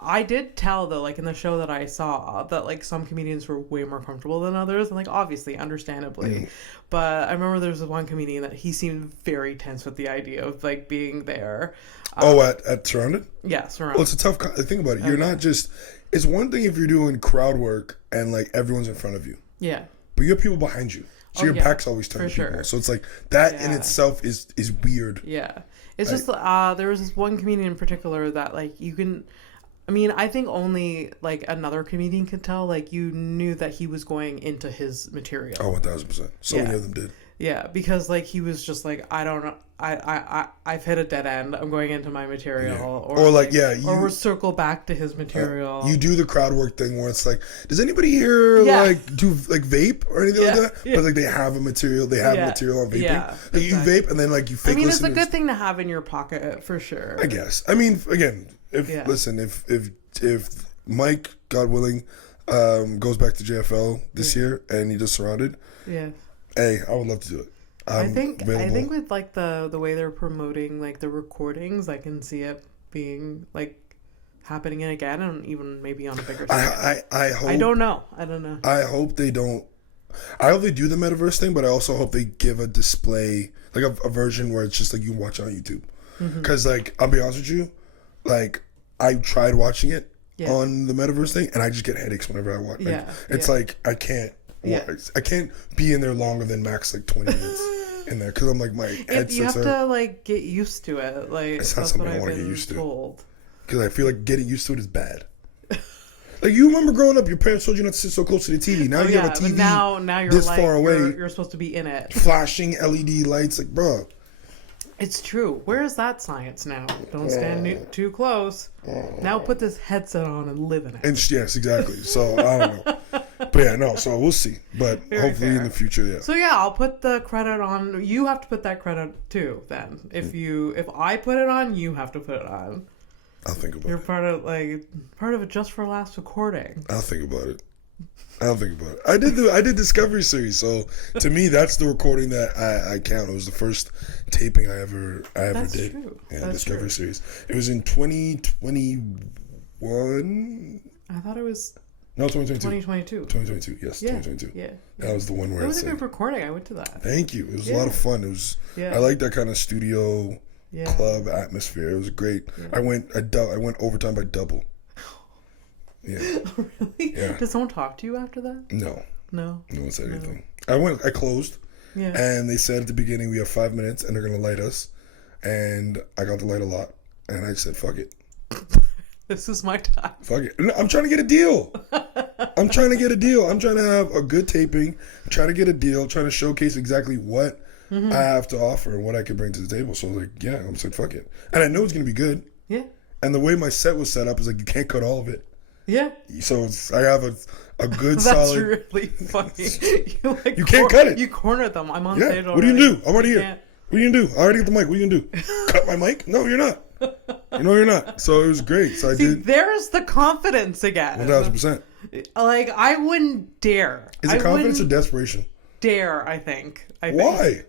I did tell, though, like, in the show that I saw, that, like, some comedians were way more comfortable than others. And, like, obviously, understandably. But I remember there was one comedian that he seemed very tense with the idea of, like, being there. At Surrounded? Yeah, Surrounded. Well, it's a tough thing about it. You're not just... It's one thing if you're doing crowd work and, like, everyone's in front of you. Yeah. But you have people behind you. So your back's always turned to people. Sure. So it's like, that in itself is weird. Yeah. It's just... there was this one comedian in particular that, like, you can... I mean, I think only, like, another comedian could tell, like, you knew that he was going into his material. Oh, 1,000%. So many of them did. Yeah, because, like, he was just like, I don't know, I've hit a dead end. I'm going into my material. Yeah. Or we'll circle back to his material. You do the crowd work thing where it's like, does anybody here, like, do, like, vape or anything like that? Yeah. But, like, they have a material, material on vaping. Yeah, like, you vape and then, like, you fake I mean, it's a good thing to have in your pocket, for sure. I guess. I mean, again... If Mike, God willing, goes back to JFL this year and he does Surrounded, hey, I would love to do it. I think with like the way they're promoting like the recordings, I can see it being like happening again, and even maybe on a bigger scale. I hope. I don't know. I hope they don't. I hope they do the metaverse thing, but I also hope they give a display, like a version where it's just like you watch it on YouTube. Because like I'll be honest with you. Like, I tried watching it on the metaverse thing, and I just get headaches whenever I watch it. It's like, I can't be in there longer than max, like, 20 minutes in there, because I'm like, my head You have to, like, get used to it. Like, it's not something I want to get used to. Because I feel like getting used to it is bad. Like, you remember growing up, your parents told you not to sit so close to the TV. Now you have a TV now you're this like, far away. You're supposed to be in it. Flashing LED lights, like, bro. It's true. Where is that science now? Don't stand too close. Now put this headset on and live in it. And yes, exactly. So I don't know. But yeah, no, so we'll see. But Very hopefully fair. in the future, yeah. So yeah, I'll put the credit on. You have to put that credit too then. If I put it on, you have to put it on. I'll think about You're it. part of it just for last recording. I'll think about it. I did Discovery Series, so to me that's the recording that I count. It was the first taping I ever That's did. true. Yeah, That's Discovery true. Series. It was in 2021. I thought it was No, 2022. 2022. 2022. Yes, Yeah. 2022. Yeah. That was the one where It was I a said, good recording. I went to that. thank you. It was a lot of fun. It was. Yeah. I like that kind of studio club atmosphere. It was great. Yeah. I went overtime by double. Yeah. Really? Yeah. Did someone talk to you after that? No. No. No one said anything. I closed. Yeah. And they said at the beginning, we have 5 minutes and they're going to light us. And I got to light a lot. And I said, fuck it. This is my time. Fuck it. I'm trying to get a deal. I'm trying to have a good taping, try to get a deal, trying to showcase exactly what I have to offer and what I can bring to the table. So I was like, yeah, I'm saying, fuck it. And I know it's going to be good. Yeah. And the way my set was set up is like, you can't cut all of it. Yeah. So I have a good That's solid. really funny. You can't cut it. You cornered them. I'm on Yeah. stage already. What are you going to do? I'm already here. can't. What are you going to do? I already got the mic. What are you going to do? Cut my mic? No, you're not. No, you're not. So it was great. So I See, did. there's the confidence again. 1,000%. Like, I wouldn't dare. Is it confidence or desperation? Dare, I think. Why?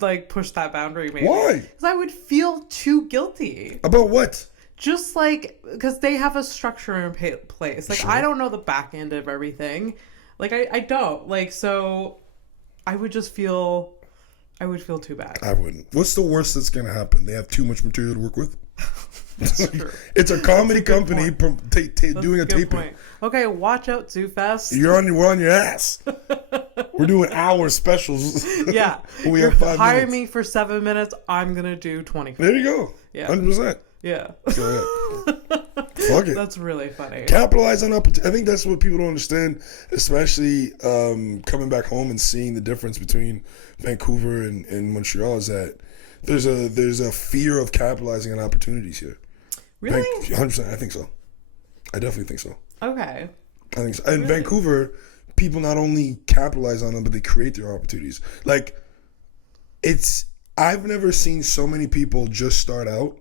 Like, push that boundary, maybe. Why? Because I would feel too guilty. About what? Just like, because they have a structure in place. Like, Sure. I don't know the back end of everything. Like, I don't. Like, so I would just feel, I would feel too bad. I wouldn't. What's the worst that's going to happen? They have too much material to work with? That's true. It's a comedy company doing a taping. Point. Okay, watch out, Zoo Fest. We're on your ass. We're doing hour specials. Yeah. We have 5 Hire minutes. me for 7 minutes. I'm going to do 20. There you go. Yeah. 100%. Yeah. So, yeah. Fuck it. That's really funny. Capitalize on opportunity. I think that's what people don't understand, especially coming back home and seeing the difference between Vancouver and Montreal, is that there's a fear of capitalizing on opportunities here. Really? 100%. I think so. I definitely think so. Okay. I think so. In Vancouver, people not only capitalize on them, but they create their opportunities. Like, I've never seen so many people just start out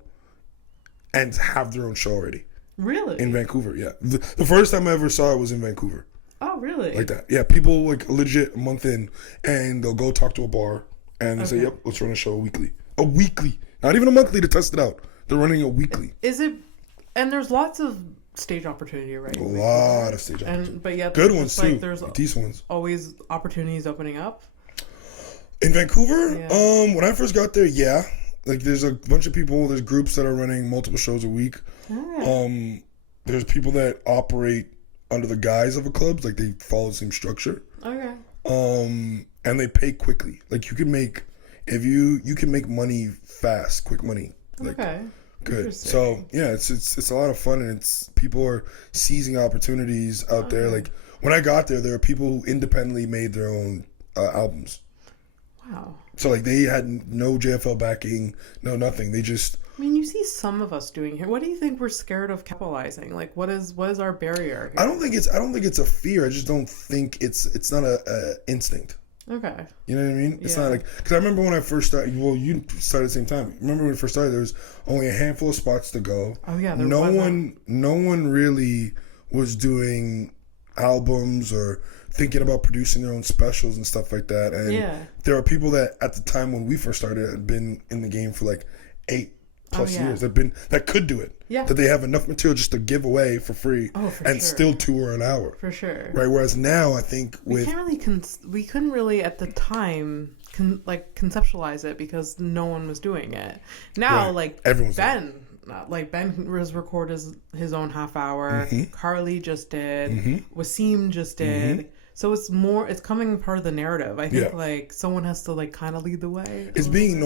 and have their own show already. Really? In Vancouver, yeah. The first time I ever saw it was in Vancouver. Oh, really? Like that. Yeah, people like legit a month in, and they'll go talk to a bar, and they say, yep, let's run a show weekly. A weekly. Not even a monthly to test it out. They're running a weekly. Is it... And there's lots of stage opportunity, right? A lot of stage opportunity. But yet... Good ones, too. There's Decent ones. always opportunities opening up. In Vancouver, Yeah. when I first got there, yeah. Like, there's a bunch of people, there's groups that are running multiple shows a week. Okay. There's people that operate under the guise of a club, like they follow the same structure. Okay. And they pay quickly. Like, you can make, if you can make money fast, quick money. Like, Okay. good. So yeah, it's a lot of fun, and people are seizing opportunities out there. Like, when I got there were people who independently made their own albums. Wow. So like they had no JFL backing, no nothing. They just. I mean, you see some of us doing here. What do you think we're scared of capitalizing? Like, what is our barrier here? I don't think it's a fear. I just don't think it's not a instinct. Okay. You know what I mean? It's not like, because I remember when I first started. Well, you started at the same time. Remember when we first started? There was only a handful of spots to go. Oh yeah. No one really was doing albums or thinking about producing their own specials and stuff like that. And there are people that at the time when we first started had been in the game for like 8+ years. That could do it. Yeah. That they have enough material just to give away for free and still tour an hour. For sure. Right. Whereas now, I think we couldn't really at the time conceptualize it because no one was doing it. Now, like everyone's Ben was recorded his own half hour. Carly just did. Wasim just did. So it's coming part of the narrative. I think like someone has to like kind of lead the way. It's being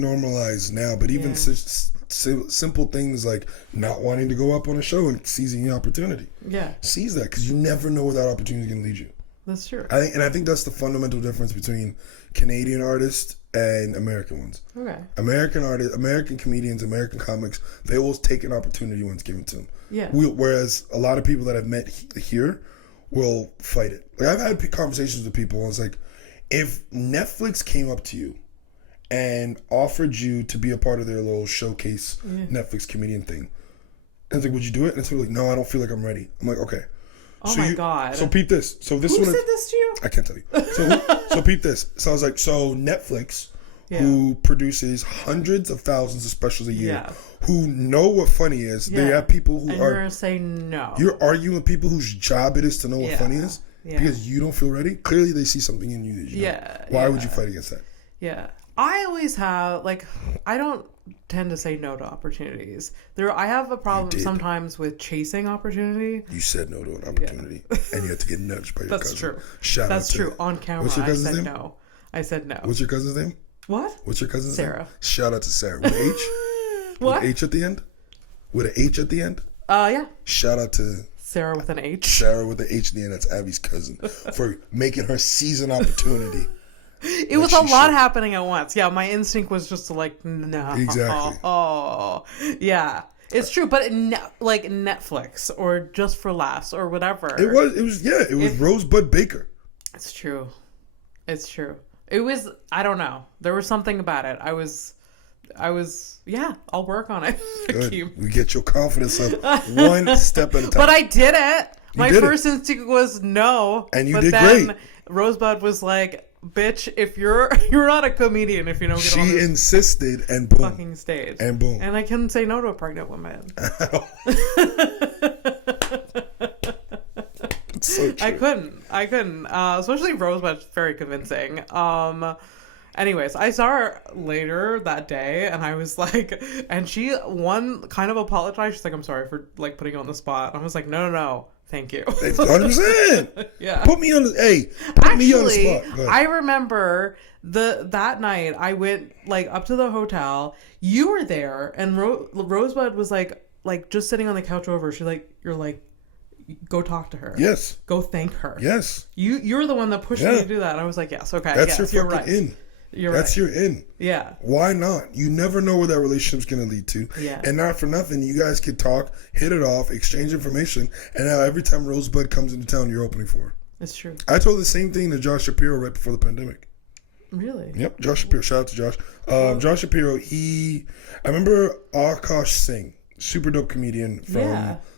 normalized now, but even such simple things like not wanting to go up on a show and seizing the opportunity. Yeah, seize that, because you never know where that opportunity is going to lead you. That's true. I think that's the fundamental difference between Canadian artists and American ones. Okay. American artists, American comedians, American comics, they always take an opportunity when it's given to them. Yeah. Whereas a lot of people that I've met here will fight it. Like, I've had conversations with people, and it's like, if Netflix came up to you and offered you to be a part of their little showcase Netflix comedian thing, and it's like, would you do it? And it's like, no, I don't feel like I'm ready. I'm like, okay. Oh, my God. So peep this. So this Who one said this to you? I can't tell you. So peep this. So I was like, so Netflix, who produces hundreds of thousands of specials a year, who know what funny is. They have people who you're going to say no. You're arguing with people whose job it is to know what funny is because you don't feel ready. Clearly, they see something in you that you don't. Why would you fight against that? Yeah. I always have, like, I don't tend to say no to opportunities. I have a problem sometimes with chasing opportunity. You said no to an opportunity, and you had to get nudged by your cousin. That's true. Shout That's out to true. On camera, What's your cousin's name? No. I said no. What's your cousin's name? What? What's your cousin's Sarah. name? Shout out to Sarah. With H? What? With H at the end? With an H at the end? Yeah. Shout out to Sarah with an H. Sarah with an H at the end. That's Abby's cousin. For making her seize an opportunity. It was a lot happening at once. Yeah, my instinct was just to like, no. Exactly. Oh, yeah. It's true, but like Netflix or Just for Laughs or whatever. It was Rosebud Baker. It's true. It's true. It was, I don't know. There was something about it. I was, I'll work on it. Good. We get your confidence up one step at a time. But I did it. My first instinct was no. And you did great. Rosebud was like, bitch, if you're not a comedian if you don't get on this insisted, and boom. Fucking stage. And boom. And I couldn't say no to a pregnant woman. So true. I couldn't. Especially Rosebud's very convincing. Anyways, I saw her later that day, and I was like, and she kind of apologized. She's like, I'm sorry for like putting you on the spot. And I was like, no. Thank you. 100%. Yeah. Put me on the me on the spot. I remember that night I went like up to the hotel. You were there, and Rosebud was like just sitting on the couch over. You're like, go talk to her. Yes. Go thank her. Yes. You're the one that pushed me to do that. And I was like, yes, okay. That's yes, your you're fucking right. in. That's your in. Yeah. Why not? You never know where that relationship's going to lead to. Yeah. And not for nothing, you guys could talk, hit it off, exchange information, and now every time Rosebud comes into town, you're opening for her. It's true. I told the same thing to Josh Shapiro right before the pandemic. Really? Yep, Josh Shapiro. Shout out to Josh. Josh Shapiro, I remember Akash Singh, super dope comedian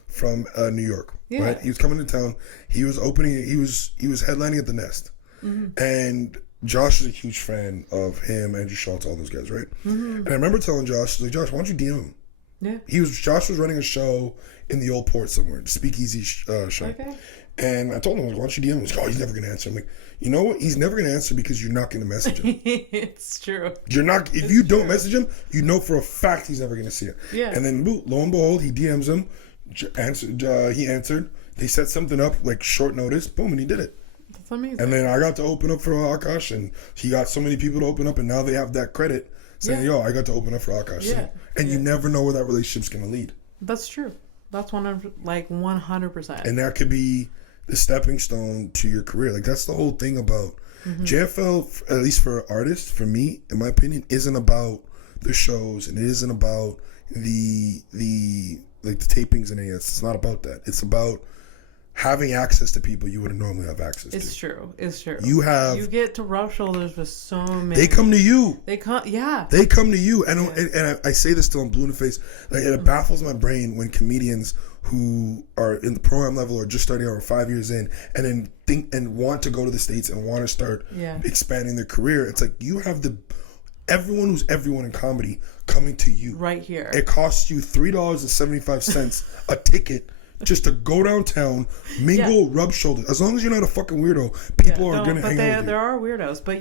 from New York. Yeah. Right? He was coming to town. He was headlining at the Nest. Mm-hmm. And Josh is a huge fan of him, Andrew Schultz, all those guys, right? Mm-hmm. And I remember telling Josh, like, Josh, why don't you DM him? Yeah. Josh was running a show in the old port somewhere, the Speakeasy show. Okay. And I told him, why don't you DM him? He's like, oh, he's never going to answer. I'm like, you know what? He's never going to answer because you're not going to message him. It's true. If you don't message him, you know for a fact he's never going to see it. Yeah. And then, lo and behold, he DMs him. He answered. They set something up, like short notice. Boom, and he did it. That's amazing. And then I got to open up for Akash, and he got so many people to open up, and now they have that credit saying, yo, I got to open up for Akash. Yeah. And you never know where that relationship's going to lead. That's true. That's 100%. And that could be the stepping stone to your career. Like, that's the whole thing about JFL, at least for artists, for me, in my opinion, isn't about the shows, and it isn't about the tapings and anything. It's not about that. It's about having access to people you wouldn't normally have access to. It's true. You get to rub shoulders with so many. They come to you. They come to you. And I say this till I'm blue in the face. Like, it baffles my brain when comedians who are in the program level or just starting out or 5 years in and then think and want to go to the States and want to start expanding their career. It's like, you have everyone who's everyone in comedy coming to you. Right here. It costs you $3.75 a ticket just to go downtown, mingle, rub shoulders. As long as you're not a fucking weirdo, people are going to hang out with you. There are weirdos. But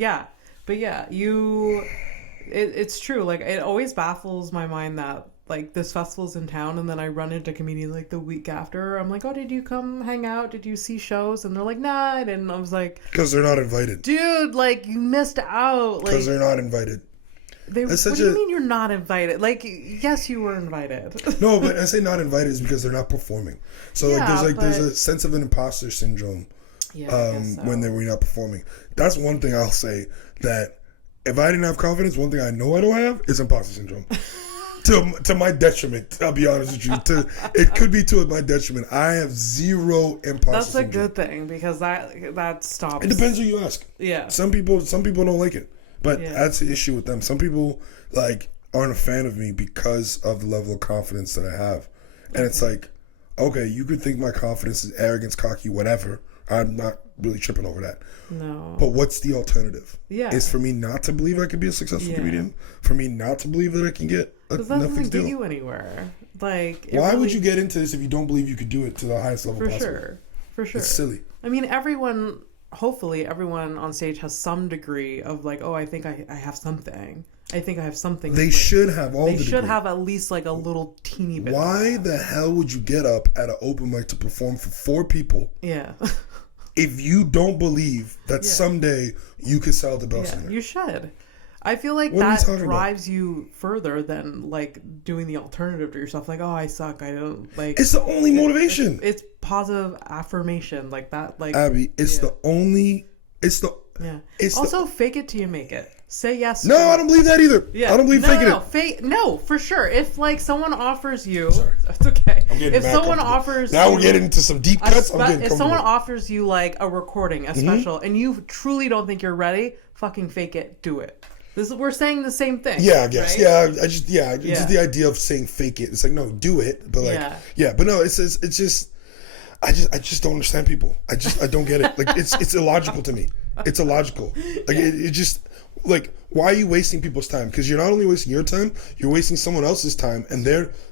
it's true. Like, it always baffles my mind that, like, this festival's in town and then I run into comedians like the week after. I'm like, oh, did you come hang out? Did you see shows? And they're like, nah, I didn't. I was like, because they're not invited. Dude, like, you missed out. Because they're not invited. What do you mean you're not invited? Like, yes, you were invited. No, but I say not invited is because they're not performing. So there's a sense of an imposter syndrome when we're not performing. That's one thing I'll say, that if I didn't have confidence, one thing I know I don't have is imposter syndrome. To my detriment, I'll be honest with you. It could be to my detriment. I have zero imposter That's syndrome. a good thing because that stops. It depends who you ask. Yeah. Some people don't like it, but that's the issue with them. Some people like aren't a fan of me because of the level of confidence that I have, and it's like, okay, you could think my confidence is arrogance, cocky, whatever. I'm not really tripping over that. No. But what's the alternative? Yeah. Is for me not to believe I could be a successful comedian? For me not to believe that I can get a Because that Netflix doesn't deal? get you anywhere. Like, why would you get into this if you don't believe you could do it to the highest level possible? For sure. It's silly. I mean, hopefully everyone on stage has some degree of like, oh, I think I have something. I think I have something. They should have all the They should degree. have at least like a little teeny bit. Why the hell would you get up at an open mic to perform for 4 people? Yeah. If you don't believe that someday you could sell the bell singer. You should. I feel like that drives you further than like doing the alternative to yourself. Like, oh, I suck. I don't like. It's the only motivation. It's positive affirmation like that. Like Abby, it's the only. It's the. Yeah. It's also fake it till you make it. Say yes. No, I don't believe that either. Yeah. I don't believe faking it. No, for sure. If like someone offers you, it's okay. If someone offers, now we're getting into some deep cuts. If someone offers you like a recording, a special, and you truly don't think you're ready, fucking fake it. Do it. We're saying the same thing. Yeah, I guess. Right? Just the idea of saying fake it. Like, no, do it. But like, but no, it's just, I just don't understand people. I don't get it. Like, it's illogical to me. It's illogical. Like, it just, like, why are you wasting people's time? Because you're not only wasting your time, you're wasting someone else's time, and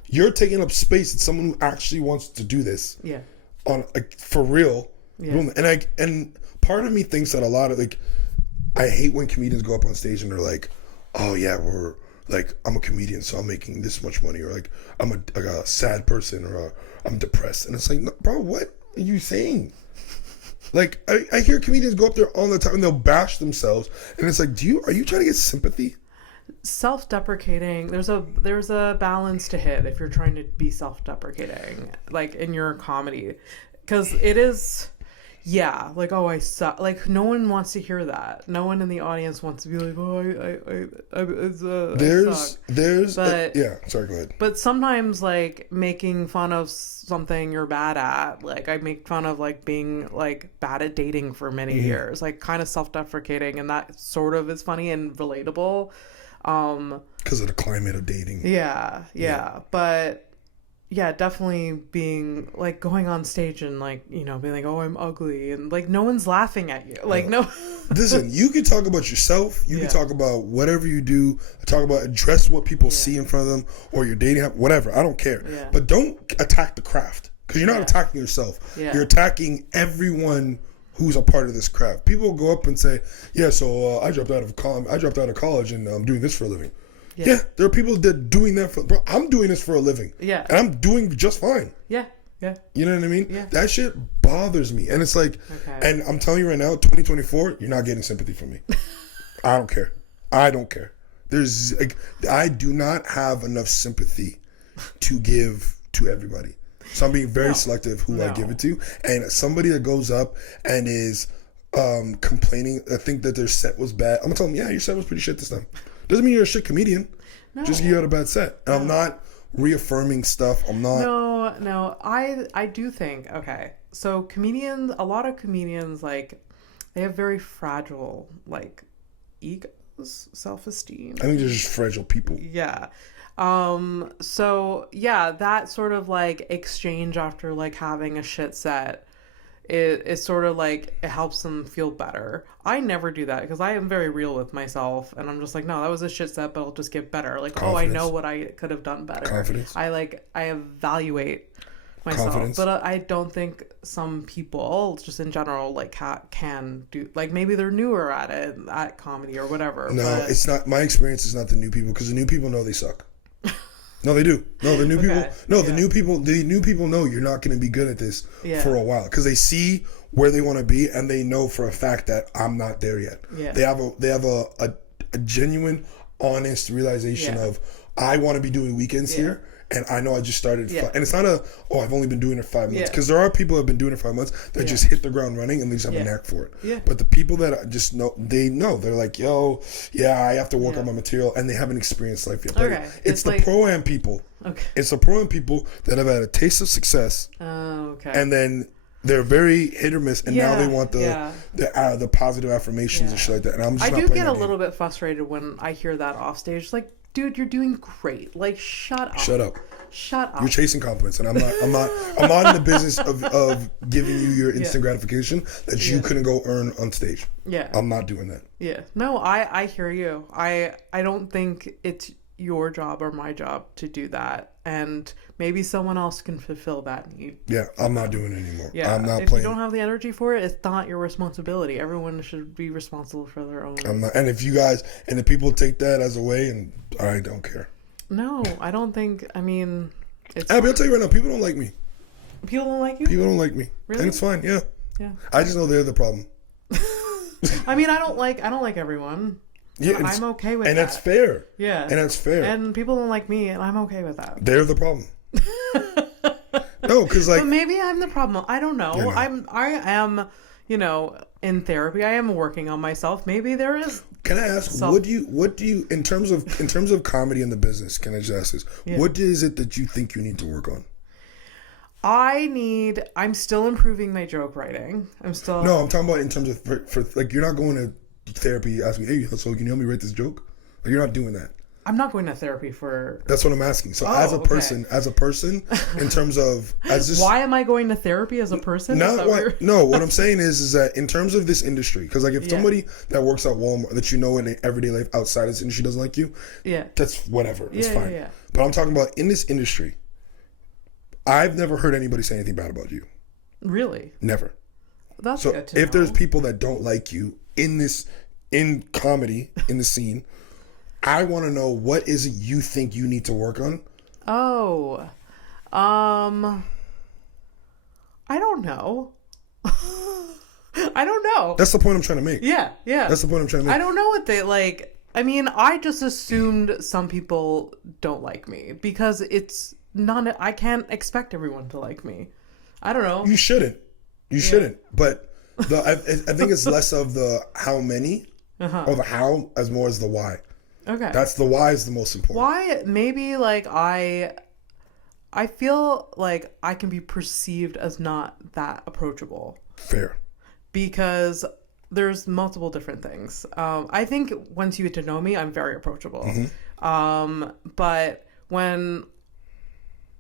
you're taking up space. It's someone who actually wants to do this. Yeah. On like for real. Yeah. And part of me thinks that a lot of like. I hate when comedians go up on stage and they're like, oh yeah, we're like, I'm a comedian, so I'm making this much money, or like, I'm a sad person, or I'm depressed. And it's like, no, bro, what are you saying? Like, I hear comedians go up there all the time and they'll bash themselves. And it's like, are you trying to get sympathy? Self-deprecating, there's a balance to hit if you're trying to be self-deprecating, like in your comedy. Because it is... Yeah, like, oh, I suck. Like, no one wants to hear that. No one in the audience wants to be like, oh, I suck. Sorry, go ahead. But sometimes, like, making fun of something you're bad at, like, I make fun of, like, being, like, bad at dating for many years, like, kind of self-deprecating, and that sort of is funny and relatable. Because of the climate of dating. Yeah. But... Yeah, definitely being like going on stage and like, you know, being like, oh, I'm ugly, and like no one's laughing at you. Like, no. Listen, you can talk about yourself. You can talk about whatever you do. Address what people see in front of them, or your dating app, whatever. I don't care. Yeah. But don't attack the craft, because you're not attacking yourself. Yeah. You're attacking everyone who's a part of this craft. People go up and say, yeah, so I dropped out of college and I'm doing this for a living. Yeah, there are people that are doing that for... Bro, I'm doing this for a living. Yeah. And I'm doing just fine. Yeah. You know what I mean? Yeah. That shit bothers me. And it's like... Okay. And I'm telling you right now, 2024, you're not getting sympathy from me. I don't care. There's... Like, I do not have enough sympathy to give to everybody. So I'm being very selective who I give it to. And somebody that goes up and is complaining, I think that their set was bad. I'm going to tell them, yeah, your set was pretty shit this time. Doesn't mean you're a shit comedian. No. Just you had a bad set. And I'm not reaffirming stuff. I'm not. No. I do think, okay. So a lot of comedians, like, they have very fragile, like, egos, self-esteem. I think they're just fragile people. Yeah. So, yeah, that sort of, like, exchange after, like, having a shit set, it's sort of like it helps them feel better. I never do that because I am very real with myself, and I'm just like, no, that was a shit set, but I'll just get better. Like, confidence. Oh, I know what I could have done better. Confidence. I evaluate myself, confidence. But I don't think some people, just in general, like can do, like, maybe they're newer at comedy or whatever. No, it's not. My experience is not the new people, because the new people know they suck. No, they do. No, the new people. No, the new people. The new people know you're not going to be good at this for a while, because they see where they want to be, and they know for a fact that I'm not there yet. Yeah. They have a genuine, honest realization of, I want to be doing weekends here, and I know I just started, Yeah. and it's not I've only been doing it 5 months, because there are people who have been doing it 5 months that just hit the ground running and they just have a knack for it. Yeah. But the people that I just know, they're like, yo, yeah, I have to work on my material, and they haven't experienced life yet. But it's the pro-am people. Okay. It's the pro-am people that have had a taste of success. Oh, okay. And then they're very hit or miss, and now they want the positive affirmations and shit like that. And I'm just I do get a little bit frustrated when I hear that off stage. Like, dude, you're doing great. Like, shut up. Shut up. Shut up. You're chasing compliments, and I'm not in the business of giving you your instant gratification that you couldn't go earn on stage. Yeah. I'm not doing that. Yeah. No, I hear you. I don't think it's your job or my job to do that, and maybe someone else can fulfill that need. Yeah, I'm not doing it anymore. Yeah, I'm not if playing. You don't have the energy for it, it's not your responsibility. Everyone should be responsible for their own. I'm not, and if you guys and if people take that as a way, and I don't care. No, I don't think. I mean, it's. Abby, I'll tell you right now, people don't like me. People don't like you. People don't like me, really? And it's fine. Yeah. Yeah. I just know they're the problem. I mean, I don't like everyone. Yeah, I'm okay with that. And that's fair. Yeah. And that's fair. And people don't like me, and I'm okay with that. They're the problem. No, because like... But maybe I'm the problem. I don't know. I am, in therapy. I am working on myself. Maybe there is... Can I ask, what do you, in terms of comedy in the business, can I just ask this? Yeah. What is it that you think you need to work on? I'm still improving my joke writing. No, I'm talking about in terms of, for like, you're not going to therapy asking, hey, so can you help me write this joke? Like, you're not doing that. I'm not going to therapy for... That's what I'm asking. So as a person, in terms of... Why am I going to therapy as a person? No, what I'm saying is that in terms of this industry, because like if somebody that works at Walmart that in everyday life outside of this industry doesn't like you, that's whatever. It's fine. Yeah. But I'm talking about in this industry, I've never heard anybody say anything bad about you. Really? Never. That's good to know. If there's people that don't like you in comedy, in the scene... I want to know, what is it you think you need to work on? Oh, I don't know. I don't know. That's the point I'm trying to make. Yeah. That's the point I'm trying to make. I don't know what they like. I mean, I just assumed some people don't like me because it's not. I can't expect everyone to like me. I don't know. You shouldn't. But I think it's less of the how many or the how as more as the why. Okay. That's the why is the most important. Why? Maybe like I feel like I can be perceived as not that approachable. Fair. Because there's multiple different things. I think once you get to know me, I'm very approachable. Mm-hmm. But when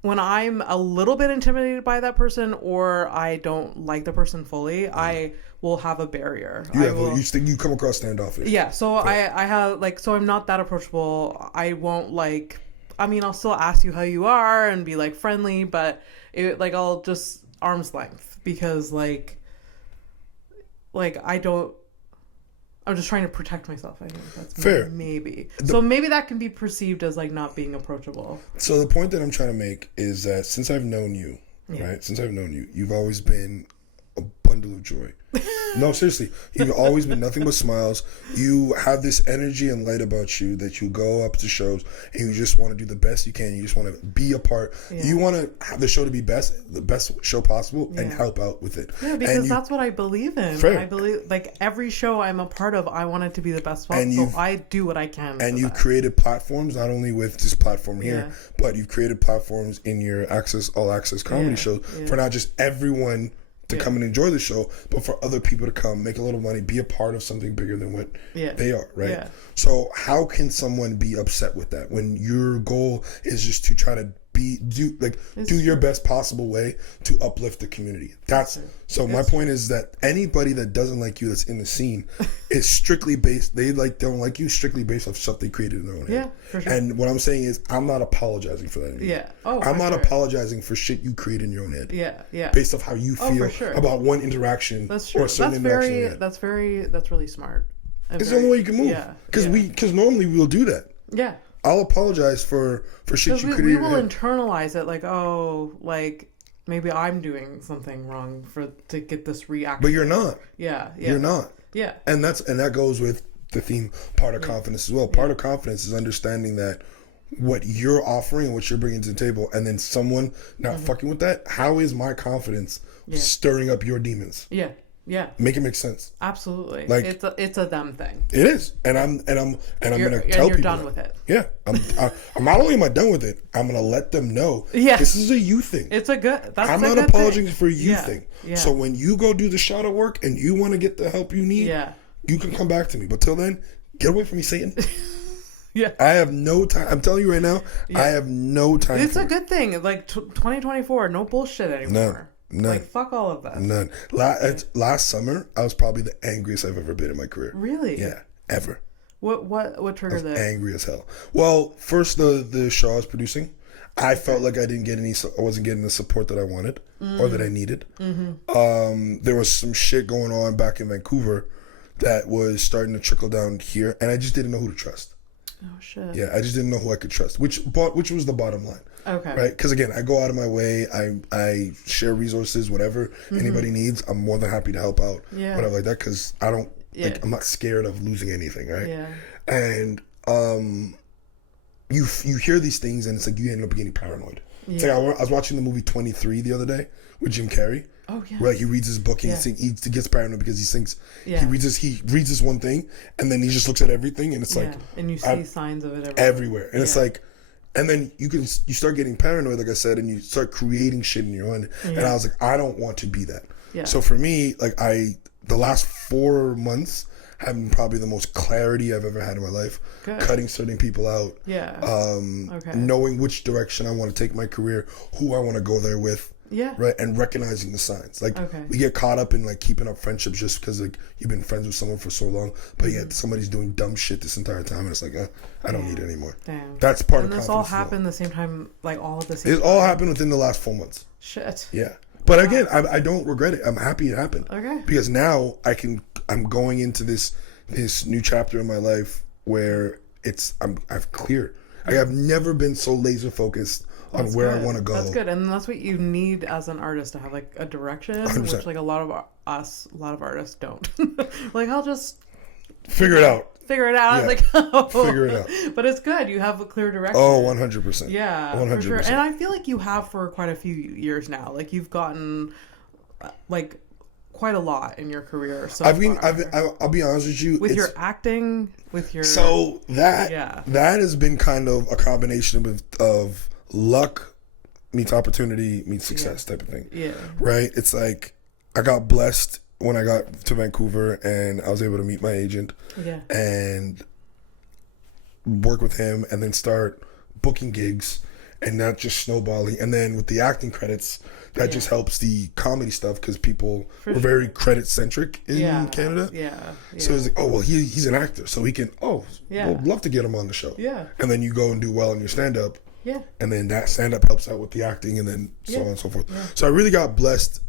I'm a little bit intimidated by that person or I don't like the person fully, I will have a barrier. You come across standoffish. Yeah, so yeah. I have so I'm not that approachable. I won't I'll still ask you how you are and be friendly, but I'll just arm's length because I'm just trying to protect myself. I think that's fair. Maybe. So maybe that can be perceived as not being approachable. So the point that I'm trying to make is that since I've known you, right? Since I've known you, you've always been a bundle of joy. No, seriously. You've always been nothing but smiles. You have this energy and light about you that you go up to shows and you just want to do the best you can. You just want to be a part. Yeah. You want to have the show to be the best show possible and help out with it. Yeah, because that's what I believe in. Fair. I believe every show I'm a part of, I want it to be the best possible. So I do what I can. And you've created platforms, not only with this platform here, but you've created platforms in your all access comedy shows for not just everyone to come and enjoy the show, but for other people to come, make a little money, be a part of something bigger than what they are, right? Yeah. So how can someone be upset with that when your goal is just to try to do your best possible way to uplift the community? My point is that anybody that doesn't like you that's in the scene is strictly based, they don't like you strictly based off stuff they created in their own head. Yeah, for sure. And what I'm saying is I'm not apologizing for that anymore. Yeah. I'm not apologizing for shit you create in your own head. Yeah, yeah. Based off how you feel about one interaction or a certain interaction. That's really smart. It's the only way you can move. Yeah. Because normally we'll do that. Yeah. I'll apologize for shit you created. We will internalize it maybe I'm doing something wrong to get this reaction. But you're not. Yeah. You're not. Yeah. And that goes with the theme part of confidence as well. Part of confidence is understanding that what you're offering and what you're bringing to the table, and then someone not fucking with that, how is my confidence stirring up your demons? Yeah. Make it make sense. Absolutely. Like it's a them thing. It is. And I'm gonna tell people you're done with it. Yeah. I'm not only am I done with it, I'm gonna let them know this is a you thing. It's a good I'm not apologizing for you thing. Yeah. So when you go do the shadow work and you want to get the help you need, you can come back to me. But till then, get away from me, Satan. I have no time. I'm telling you right now, I have no time. It's a good thing. Like 2024, no bullshit anymore. None. Like, fuck all of that. None. Last summer, I was probably the angriest I've ever been in my career. Really? Yeah, ever. What triggered that? Angry as hell. Well, first the show I was producing, I felt like I wasn't getting the support that I wanted or that I needed. There was some shit going on back in Vancouver that was starting to trickle down here, and I just didn't know who to trust. Oh shit. Yeah, I just didn't know who I could trust, which was the bottom line. Okay. Right? Because again, I go out of my way. I share resources, whatever anybody needs. I'm more than happy to help out, whatever like that. Because I don't, I'm not scared of losing anything, right? Yeah. And you hear these things, and it's like you end up getting paranoid. Yeah. It's like I was watching the movie 23 the other day with Jim Carrey. Oh yeah. Where he reads his book and he gets paranoid because he thinks he reads this one thing, and then he just looks at everything, and it's like, and you see signs of it everywhere. And it's like. And then you start getting paranoid, like I said, and you start creating shit in your own. And I was like, I don't want to be that. Yeah. So for me, like the last 4 months have been probably the most clarity I've ever had in my life. Good. Cutting certain people out. Yeah. Knowing which direction I want to take my career, who I want to go there with. Yeah. Right. And recognizing the signs. Like we get caught up in like keeping up friendships just because like you've been friends with someone for so long, but yet somebody's doing dumb shit this entire time, and it's like I don't need it anymore. Damn. That's part of confidence. And this all happened the same time, like all at the same time. It all happened within the last 4 months. Shit. Yeah. But again, I don't regret it. I'm happy it happened. Okay. Because now I'm going into this new chapter in my life where I've cleared. I've never been so laser focused on where I want to go. That's good, and that's what you need as an artist, to have like a direction, 100%. Which like a lot of artists don't. Like I'll just figure it out. Yeah. Like figure it out. But it's good. You have a clear direction. Oh, 100%. Yeah, 100%. For sure. And I feel like you have for quite a few years now. Like you've gotten like quite a lot in your career. So I'll be honest with you. With your acting, so that has been kind of a combination of luck meets opportunity meets success type of thing. Yeah. Right? It's like I got blessed when I got to Vancouver and I was able to meet my agent and work with him and then start booking gigs and not just snowballing. And then with the acting credits, that just helps the comedy stuff because people were very credit centric in Canada. Yeah. So it's like, oh, well, he's an actor, so he can, we'd love to get him on the show. Yeah. And then you go and do well in your stand-up. Yeah. And then that stand-up helps out with the acting and then so on and so forth. Yeah. So I really got blessed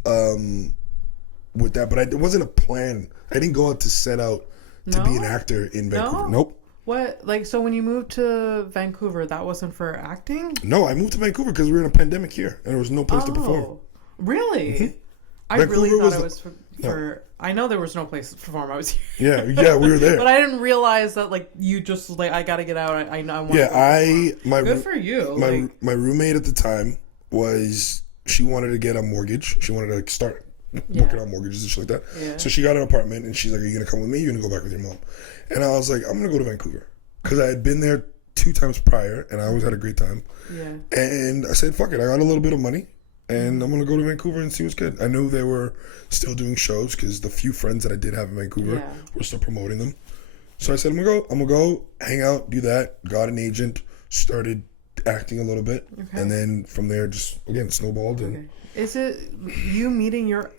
with that, but it wasn't a plan. I didn't go out to set out to be an actor in Vancouver. Nope. What? Like, so when you moved to Vancouver, that wasn't for acting? No, I moved to Vancouver because we were in a pandemic here and there was no place to perform. Really? Mm-hmm. I really thought it was for I know there was no place to perform. I was here. Yeah, we were there. But I didn't realize that, like, you just, like, I gotta get out. I want to good for you. My roommate at the time she wanted to get a mortgage. She wanted to, like, start working on mortgages and shit like that. Yeah. So she got an apartment and she's like, are you going to come with me? You're going to go back with your mom. And I was like, I'm going to go to Vancouver. Because I had been there 2 times prior and I always had a great time. Yeah. And I said, fuck it. I got a little bit of money and I'm going to go to Vancouver and see what's good. I knew they were still doing shows because the few friends that I did have in Vancouver were still promoting them. So I said, I'm going to go hang out, do that. Got an agent, started acting a little bit. Okay. And then from there, just, again, snowballed. And is it you meeting your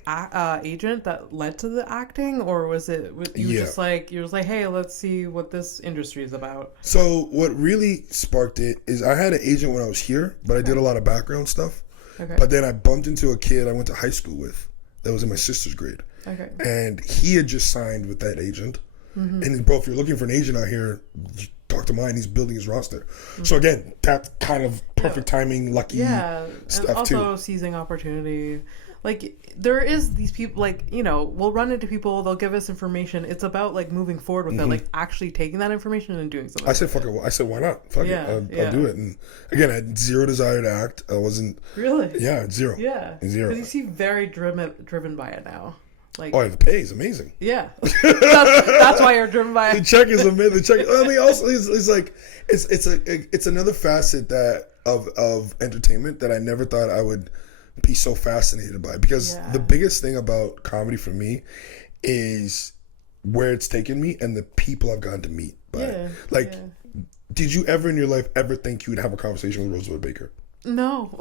agent that led to the acting, or was it you just like hey, let's see what this industry is about? So what really sparked it is I had an agent when I was here, but I did a lot of background stuff. Okay. But then I bumped into a kid I went to high school with that was in my sister's grade. Okay. And he had just signed with that agent. Mm-hmm. And bro, if you're looking for an agent out here, talk to mine. He's building his roster. Mm-hmm. So again, that's kind of perfect timing, lucky stuff and also too. Seizing opportunity. like there is these people, like, you know, we'll run into people, they'll give us information. It's about like moving forward with it, like actually taking that information and doing something. I said, fuck it. I said, why not? Fuck it. I'll do it. And again, I had zero desire to act. I wasn't. Really? Yeah, zero. Yeah. Zero. Because you seem very driven by it now. Like, oh, the pay is amazing. Yeah. that's why you're driven by it. The check is amazing. The check. I mean, also, it's like, it's another facet of entertainment that I never thought I would be so fascinated by, because the biggest thing about comedy for me is where it's taken me and the people I've gotten to meet by. Did you ever in your life ever think you would have a conversation with Rosewood Baker? No.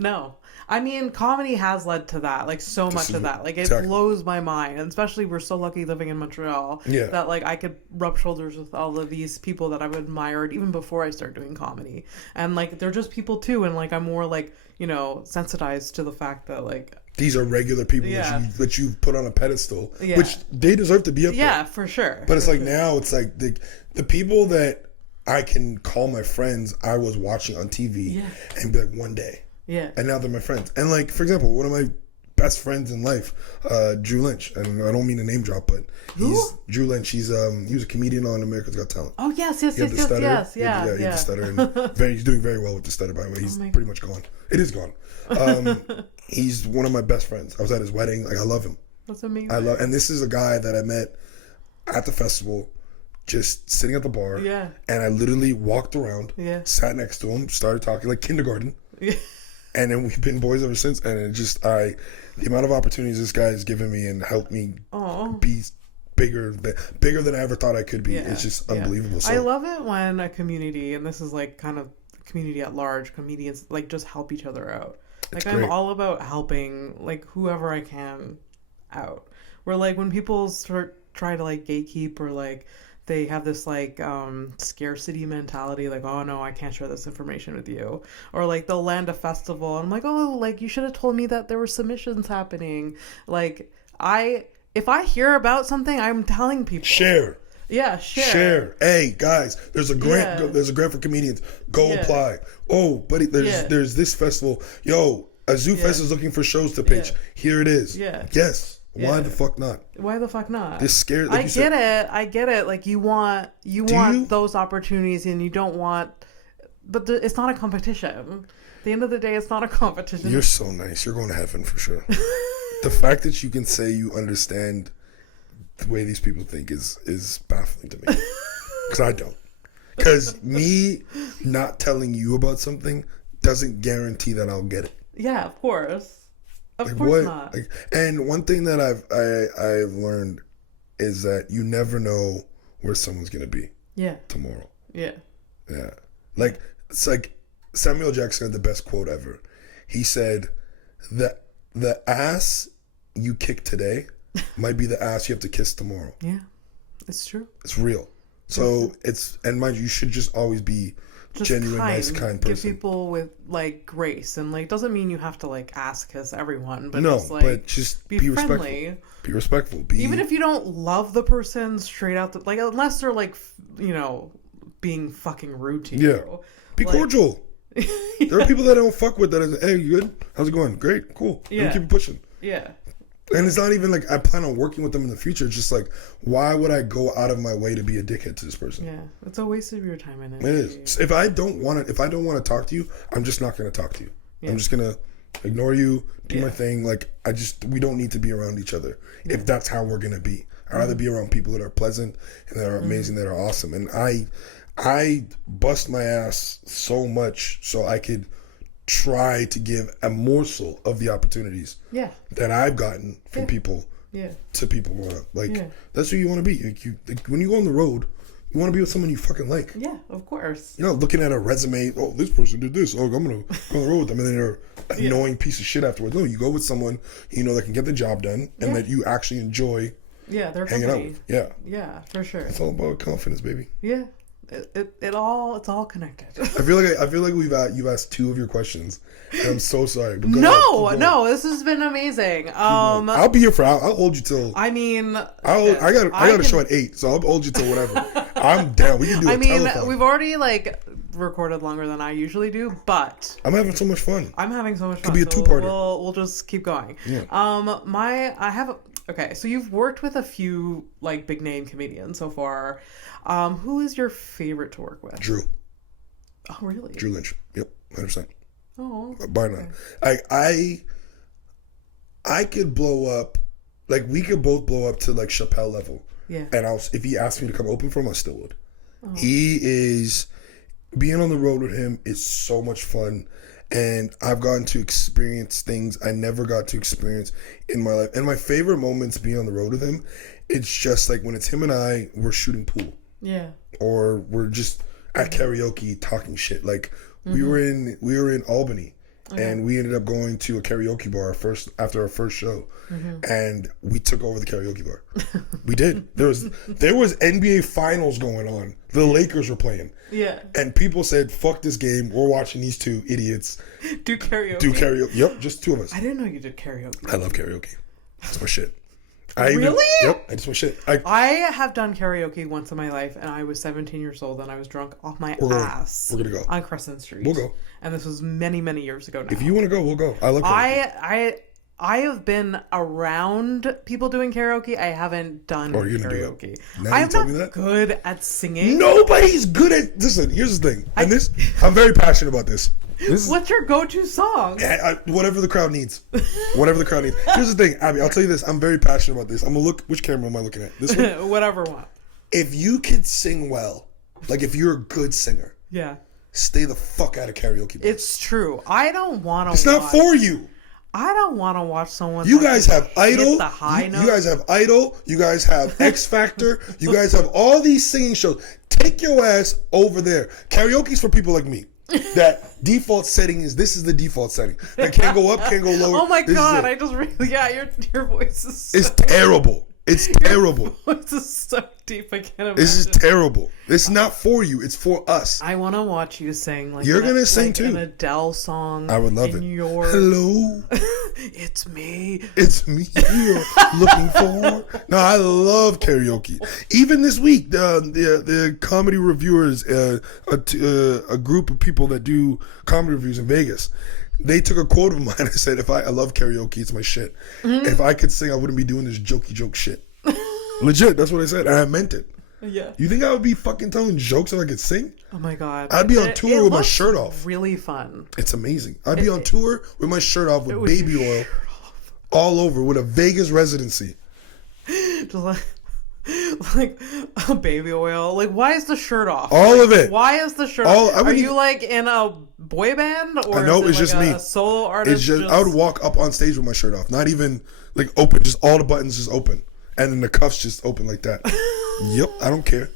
No. I mean, comedy has led to that, like, so much of that. Like, it blows my mind. And especially, we're so lucky living in Montreal that, like, I could rub shoulders with all of these people that I've admired even before I started doing comedy. And, like, they're just people, too. And, like, I'm more, like, you know, sensitized to the fact that, like... These are regular people that you put on a pedestal, which they deserve to be up there. Yeah, for sure. But it's like now, it's like the people that I can call my friends I was watching on TV and be like, one day. Yeah. And now they're my friends. And like, for example, one of my best friends in life, Drew Lynch, and I don't mean to name drop, but he's Drew Lynch. He was a comedian on America's Got Talent. Oh yes. He had the stutter, and he's doing very well with the stutter, by the way. He's pretty much gone. It is gone. He's one of my best friends. I was at his wedding. Like, I love him. That's amazing. And this is a guy that I met at the festival, just sitting at the bar. Yeah. And I literally walked around, sat next to him, started talking like kindergarten. Yeah. And then we've been boys ever since. And it just, the amount of opportunities this guy has given me and helped me be bigger than I ever thought I could be. It's just unbelievable. So, I love it when a community, and this is like kind of community at large, comedians like just help each other out. Like, I'm all about helping like whoever I can out. Where like when people try to like gatekeep, or like they have this like scarcity mentality, like, oh no, I can't share this information with you, or like they'll land a festival and I'm like, oh, like you should have told me that there were submissions happening. Like, if I hear about something, I'm telling people. Share. Yeah, share. Hey guys, there's a grant. There's a grant for comedians. Go apply. Oh, buddy, there's this festival. Yo, a Zoo Fest is looking for shows to pitch. Here it is. Yeah. Yes. Why the fuck not? Why the fuck not? This scared. Like I get it. Like you want those opportunities, and you don't want, but it's not a competition. At the end of the day, it's not a competition. You're so nice. You're going to heaven for sure. The fact that you can say you understand the way these people think is baffling to me, because I don't. Because me not telling you about something doesn't guarantee that I'll get it. Yeah, of course. Of course not. And one thing that I've learned is that you never know where someone's gonna be. Yeah. Tomorrow. Yeah. Yeah. Like, it's like Samuel Jackson had the best quote ever. He said that the ass you kick today might be the ass you have to kiss tomorrow. Yeah. It's true. It's real. So and mind you should just always be just genuine, nice, kind person. Give people with like grace, and like doesn't mean you have to like ass kiss everyone, but just be friendly. Respectful. Be respectful. Even if you don't love the person straight out, like unless they're like, you know, being fucking rude to you. Yeah. Be cordial. There are people that I don't fuck with that is, hey, you good? How's it going? Great, cool. Yeah. Keep it pushing. Yeah. And it's not even like I plan on working with them in the future. It's just like, why would I go out of my way to be a dickhead to this person? Yeah, it's a waste of your time and energy. It is. If I don't want to talk to you, I'm just not going to talk to you. Yeah. I'm just going to ignore you, do my thing. Like, we don't need to be around each other if that's how we're going to be. I'd rather be around people that are pleasant and that are amazing, that are awesome. And I bust my ass so much so I could try to give a morsel of the opportunities that I've gotten from people to people growing up. Like, that's who you want to be. Like when you go on the road, you want to be with someone you fucking like. Yeah, of course. You're not looking at a resume, oh, this person did this, oh, I'm going to go on the road with them, and then they're an annoying piece of shit afterwards. No, you go with someone you know that can get the job done and that you actually enjoy they're hanging out with. Yeah. Yeah, for sure. It's all about confidence, baby. Yeah. It's all connected. I feel like you've asked two of your questions, and I'm so sorry. No, this has been amazing. I'll be here I'll hold you till. I mean, I got a show at 8, so I'll hold you till whatever. I'm down. We can do. We've already like recorded longer than I usually do, but I'm having so much fun. I'm having so much fun. Could be a two-parter. We'll just keep going. Yeah. Okay, so you've worked with a few like big name comedians so far. Who is your favorite to work with? Drew. Oh, really? Drew Lynch. Yep, 100%. Oh. Bar none. I could blow up, like we could both blow up to like Chappelle level. Yeah. And if he asked me to come open for him, I still would. Oh. He is, being on the road with him is so much fun. And I've gotten to experience things I never got to experience in my life. And my favorite moments being on the road with him, it's just like when it's him and we're shooting pool. Yeah. Or we're just at karaoke talking shit. Like we were in Albany. Okay. And we ended up going to a karaoke bar after our first show, and we took over the karaoke bar. We did. There was NBA finals going on. The Lakers were playing. Yeah. And people said, "Fuck this game. We're watching these two idiots do karaoke." Yep, just two of us. I didn't know you did karaoke. I love karaoke. That's my shit. Really? Yep, I just my shit. I have done karaoke once in my life, and I was 17 years old, and I was drunk off my ass. We're gonna go on Crescent Street. We'll go. And this was many, many years ago now. If you want to go, we'll go. I love karaoke. I have been around people doing karaoke. I haven't done karaoke. I'm not good at singing. Nobody's good at. Listen, here's the thing, I'm very passionate about this. What's your go-to song? Whatever the crowd needs. Whatever the crowd needs. Here's the thing, Abby. I'll tell you this. I'm very passionate about this. I'm gonna look. Which camera am I looking at? This one. Whatever one. If you can sing well, like if you're a good singer, yeah, stay the fuck out of karaoke bars. It's true. I don't want to. It's not for you. I don't want to watch someone. You guys have Idol. The high note. You guys have Idol. You guys have X Factor. You guys have all these singing shows. Take your ass over there. Karaoke's for people like me. That default setting this is the default setting. That can't go up, can't go lower. Oh my god! I just really your voice is. It's terrible. It's terrible. Your voice is so deep. I can't imagine. This is terrible. It's not for you. It's for us. I want to watch you sing. Like you're gonna sing too. An Adele song. I would love it. Hello. It's me. It's me you're looking for. No, I love karaoke. Even this week, the comedy reviewers, a group of people that do comedy reviews in Vegas, they took a quote of mine. I said, I love karaoke, it's my shit. If I could sing, I wouldn't be doing this jokey joke shit. Legit, that's what I said, and I meant it. Yeah. You think I would be fucking telling jokes if I could sing? Oh my god. I'd be on tour with my shirt off. Really fun. It's amazing. I'd be on tour with my shirt off with baby oil all over with a Vegas residency. Just like a baby oil. Like, why is the shirt off? All of it. Why is the shirt off? Are you like in a boy band or no, is it's just me. A solo artist? It's just I would walk up on stage with my shirt off, not even like open, just all the buttons just open, and then the cuffs just open like that. Yep, I don't care.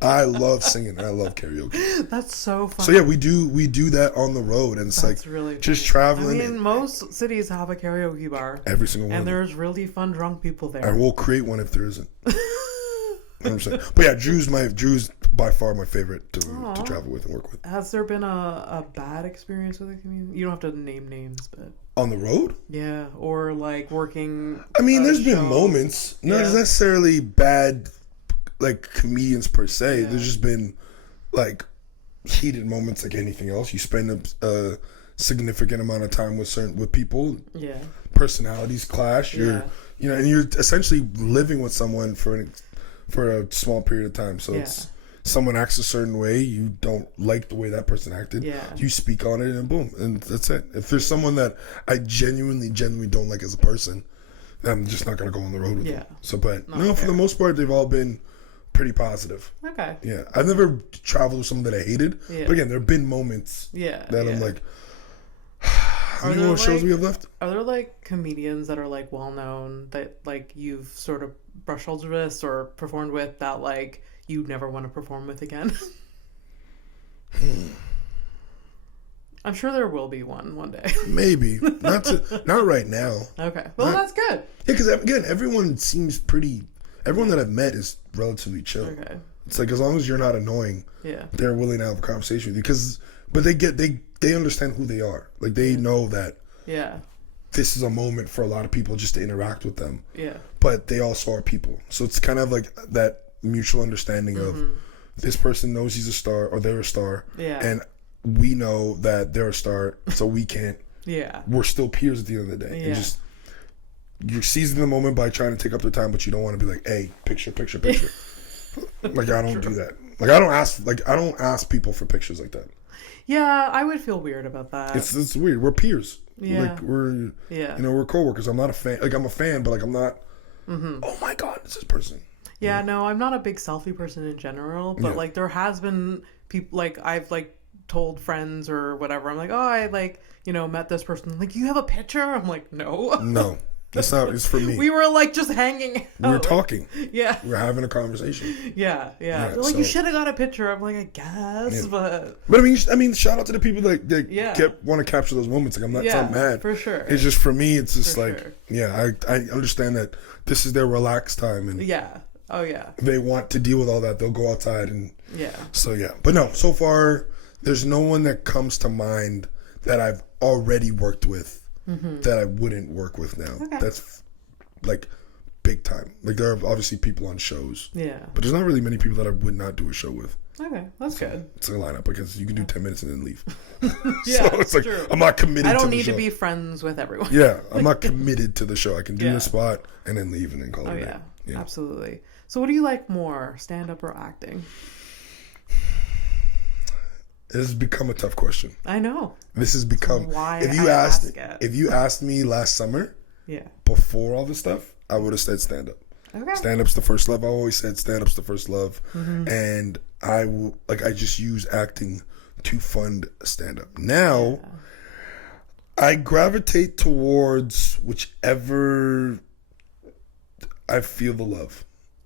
I love singing and I love karaoke. That's so fun. So yeah, we do that on the road, and it's That's like really just funny. traveling. I mean, most cities have a karaoke bar. Every single one. And there's really fun drunk people there. And we'll create one if there isn't. 100%. But yeah, Drew's by far my favorite to travel with and work with. Has there been a bad experience with a comedian? You don't have to name names, but on the road? Yeah, or like working. I mean, there's been moments, not necessarily bad, like comedians per se. Yeah. There's just been like heated moments, like anything else. You spend a significant amount of time with people. Yeah. Personalities clash. You're and you're essentially living with someone for a small period of time. So it's someone acts a certain way, you don't like the way that person acted. Yeah. You speak on it and boom, and that's it. If there's someone that I genuinely don't like as a person, I'm just not gonna go on the road with them. So, but for the most part, they've all been pretty positive. Okay. Yeah, I've never traveled with someone that I hated. Yeah. But again, there have been moments. That I'm like, how many more shows we have left? Are there like comedians that are like well known that like you've sort of brushed shoulders with or performed with that like you never want to perform with again? I'm sure there will be one day. Maybe not right now. Okay, well that's good. Yeah, because again, everyone that I've met is relatively chill. Okay, it's like as long as you're not annoying, they're willing to have a conversation with you. But they understand who they are. Like they know that. Yeah. This is a moment for a lot of people just to interact with them. Yeah. But they also are people, so it's kind of like that mutual understanding of this person knows he's a star or they're a star. Yeah. And we know that they're a star, so we can't. Yeah. We're still peers at the end of the day. Yeah. And just, you're seizing the moment by trying to take up their time, but you don't want to be like, hey, picture. Like, I don't do that. Like, I don't ask people for pictures like that. Yeah, I would feel weird about that. It's weird. We're peers. Yeah. Like, we're coworkers. I'm not a fan. Like, I'm a fan, but like, I'm not, oh my God, it's this person. Yeah, no, I'm not a big selfie person in general, but like, there has been people, like, I've like told friends or whatever, I'm like, oh, I like, met this person. Like, you have a picture? I'm like, no. No. It's not. It's for me. We were like just hanging out. We were talking. Yeah. We were having a conversation. Yeah. They're like, you should have got a picture. I'm like, I guess, but I mean, shout out to the people that want to capture those moments. Like, I'm not mad. For sure. It's just for me. It's just I understand that this is their relaxed time, and they want to deal with all that. They'll go outside and So but no. So far, there's no one that comes to mind that I've already worked with. That I wouldn't work with now. Okay. That's like big time. Like, there are obviously people on shows. Yeah. But there's not really many people that I would not do a show with. Okay, that's good. It's a lineup because you can do 10 minutes and then leave. Yeah, so it's like, true. I'm not committed to the show. I don't need to be friends with everyone. Yeah, I'm not committed to the show. I can do the spot and then leave and then call it a day. Yeah, absolutely. So what do you like more, stand-up or acting? This has become a tough question. I know. This has become. Why if you asked me last summer, before all this stuff, I would have said stand up. Okay. Stand up's the first love. I always said stand up's the first love, and I just use acting to fund stand up. Now, I gravitate towards whichever I feel the love.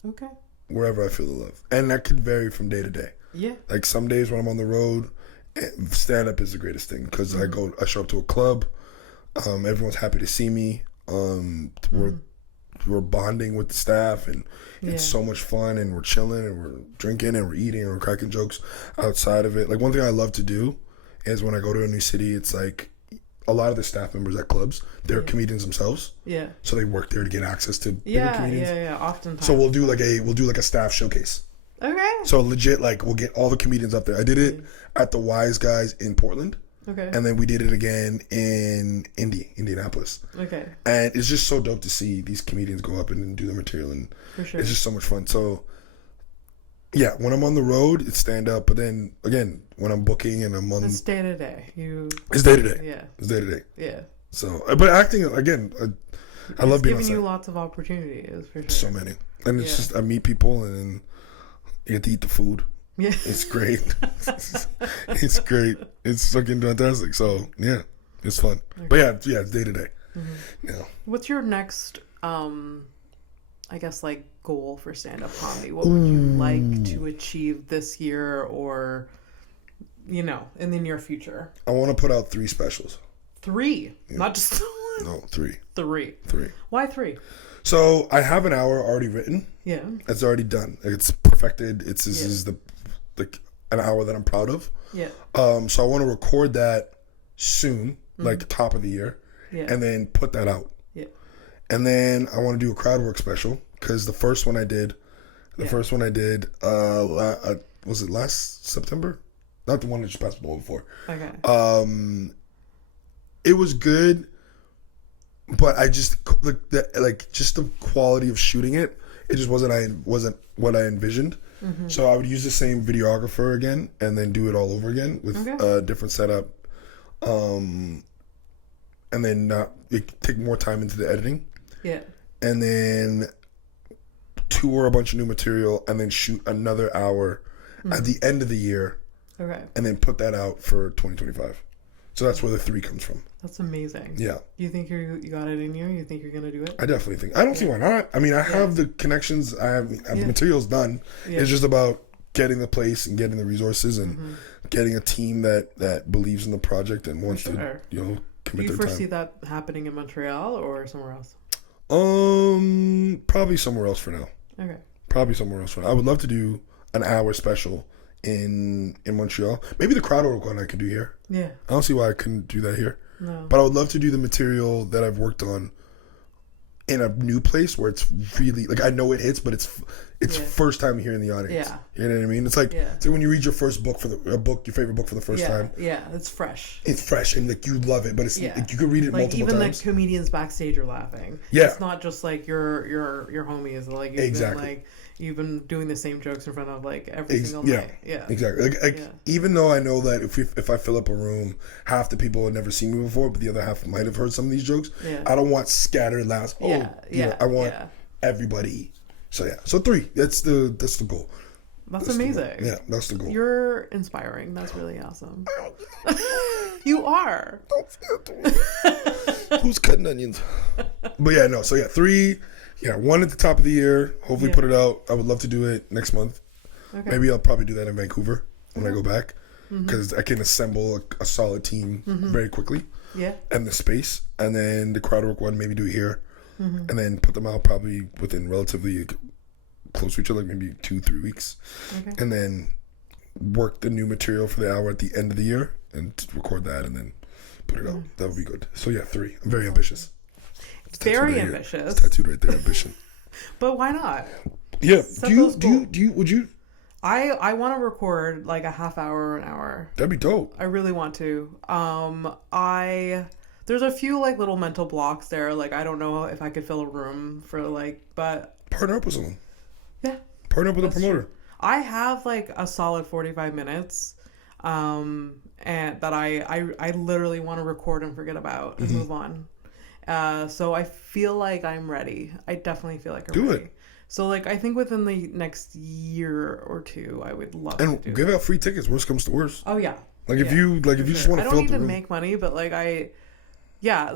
Okay. Wherever I feel the love, and that could vary from day to day. Yeah. Like, some days when I'm on the road, stand up is the greatest thing because I show up to a club, everyone's happy to see me. We're bonding with the staff, and it's so much fun, and we're chilling, and we're drinking, and we're eating, and we're cracking jokes outside of it. Like, one thing I love to do is when I go to a new city, it's like a lot of the staff members at clubs, they're comedians themselves. Yeah. So they work there to get access to bigger comedians. Yeah, oftentimes. So we'll do like a staff showcase. Okay. So legit, like, we'll get all the comedians up there. I did it at the Wise Guys in Portland. Okay. And then we did it again in Indianapolis. Okay. And it's just so dope to see these comedians go up and do their material, and it's just so much fun. So, yeah, when I'm on the road, it's stand up. But then again, when I'm booking and I'm on, it's day to day. It's day to day. Yeah. It's day to day. Yeah. So, but acting again, I love being giving you lots of opportunities for sure. So many, and it's just I meet people and then you get to eat the food. Yeah. It's great. It's great. It's fucking fantastic. So, yeah, it's fun. Okay. But yeah, it's day to day. Yeah. What's your next, I guess, like, goal for stand-up comedy? What would you like to achieve this year or, in the near future? I want to put out 3 specials. 3? Yeah. Not just one? No, 3. 3. Why 3? So I have an hour already written. Yeah. It's already done. It's perfected. This is an hour that I'm proud of. Yeah. So I want to record that soon, like top of the year, and then put that out. Yeah. And then I want to do a crowd work special because the first one I did, was it last September? Not the one that just passed before. Okay. It was good. But I just just the quality of shooting it just wasn't what I envisioned. So I would use the same videographer again and then do it all over again with a different setup, and then take more time into the editing. Yeah, and then tour a bunch of new material and then shoot another hour at the end of the year. Okay, and then put that out for 2025. So that's where the 3 comes from. That's amazing. Yeah. You think you got it in you? You think you're going to do it? I definitely think. I don't see why not. I mean, I have the connections. I have the materials done. Yeah. It's just about getting the place and getting the resources and getting a team that believes in the project and wants to, commit their time. Do you foresee that happening in Montreal or somewhere else? Probably somewhere else for now. Okay. Probably somewhere else for now. I would love to do an hour special in Montreal. Maybe the crowd work one I could do here. Yeah. I don't see why I couldn't do that here. No. But I would love to do the material that I've worked on in a new place where it's really like I know it hits, but it's first time hearing the audience. Yeah. You know what I mean? It's like when you read your first book your favorite book for the first time. Yeah, it's fresh. It's fresh and like you love it, but it's like you could read it like multiple even times. The comedians backstage are laughing. Yeah. It's not just like your homies. Like you've been doing the same jokes in front of like every single night. Yeah. Exactly. Like even though I know that if I fill up a room, half the people have never seen me before, but the other half might have heard some of these jokes. Yeah. I don't want scattered laughs. I want everybody. So 3. That's the goal. That's amazing. That's the goal. You're inspiring. That's really awesome. You are. Who's cutting onions? But so 3. Yeah, 1 at the top of the year. Hopefully put it out. I would love to do it next month. Okay. Maybe I'll probably do that in Vancouver when I go back because I can assemble a solid team very quickly. Yeah. And the space. And then the crowd work one, maybe do it here. And then put them out probably within relatively close to each other, like maybe 2-3 weeks. Okay. And then work the new material for the hour at the end of the year and record that and then put it out. That would be good. So 3. I'm very ambitious. Very ambitious. It's tattooed right there, ambition. But why not? Yeah. Would you? I want to record like a half hour or an hour. That'd be dope. I really want to. There's a few like little mental blocks there. Like I don't know if I could fill a room for but partner up with someone. Yeah. Partner up with a promoter. True. I have like a solid 45 minutes. And that I literally want to record and forget about and move on. So I feel like I'm ready. I definitely feel like I'm ready. Do it. So like I think within the next year or 2, I would love to do and give out free tickets. Worst comes to worst. Oh yeah. Like if you just want to fill up the room. I don't even make money, but like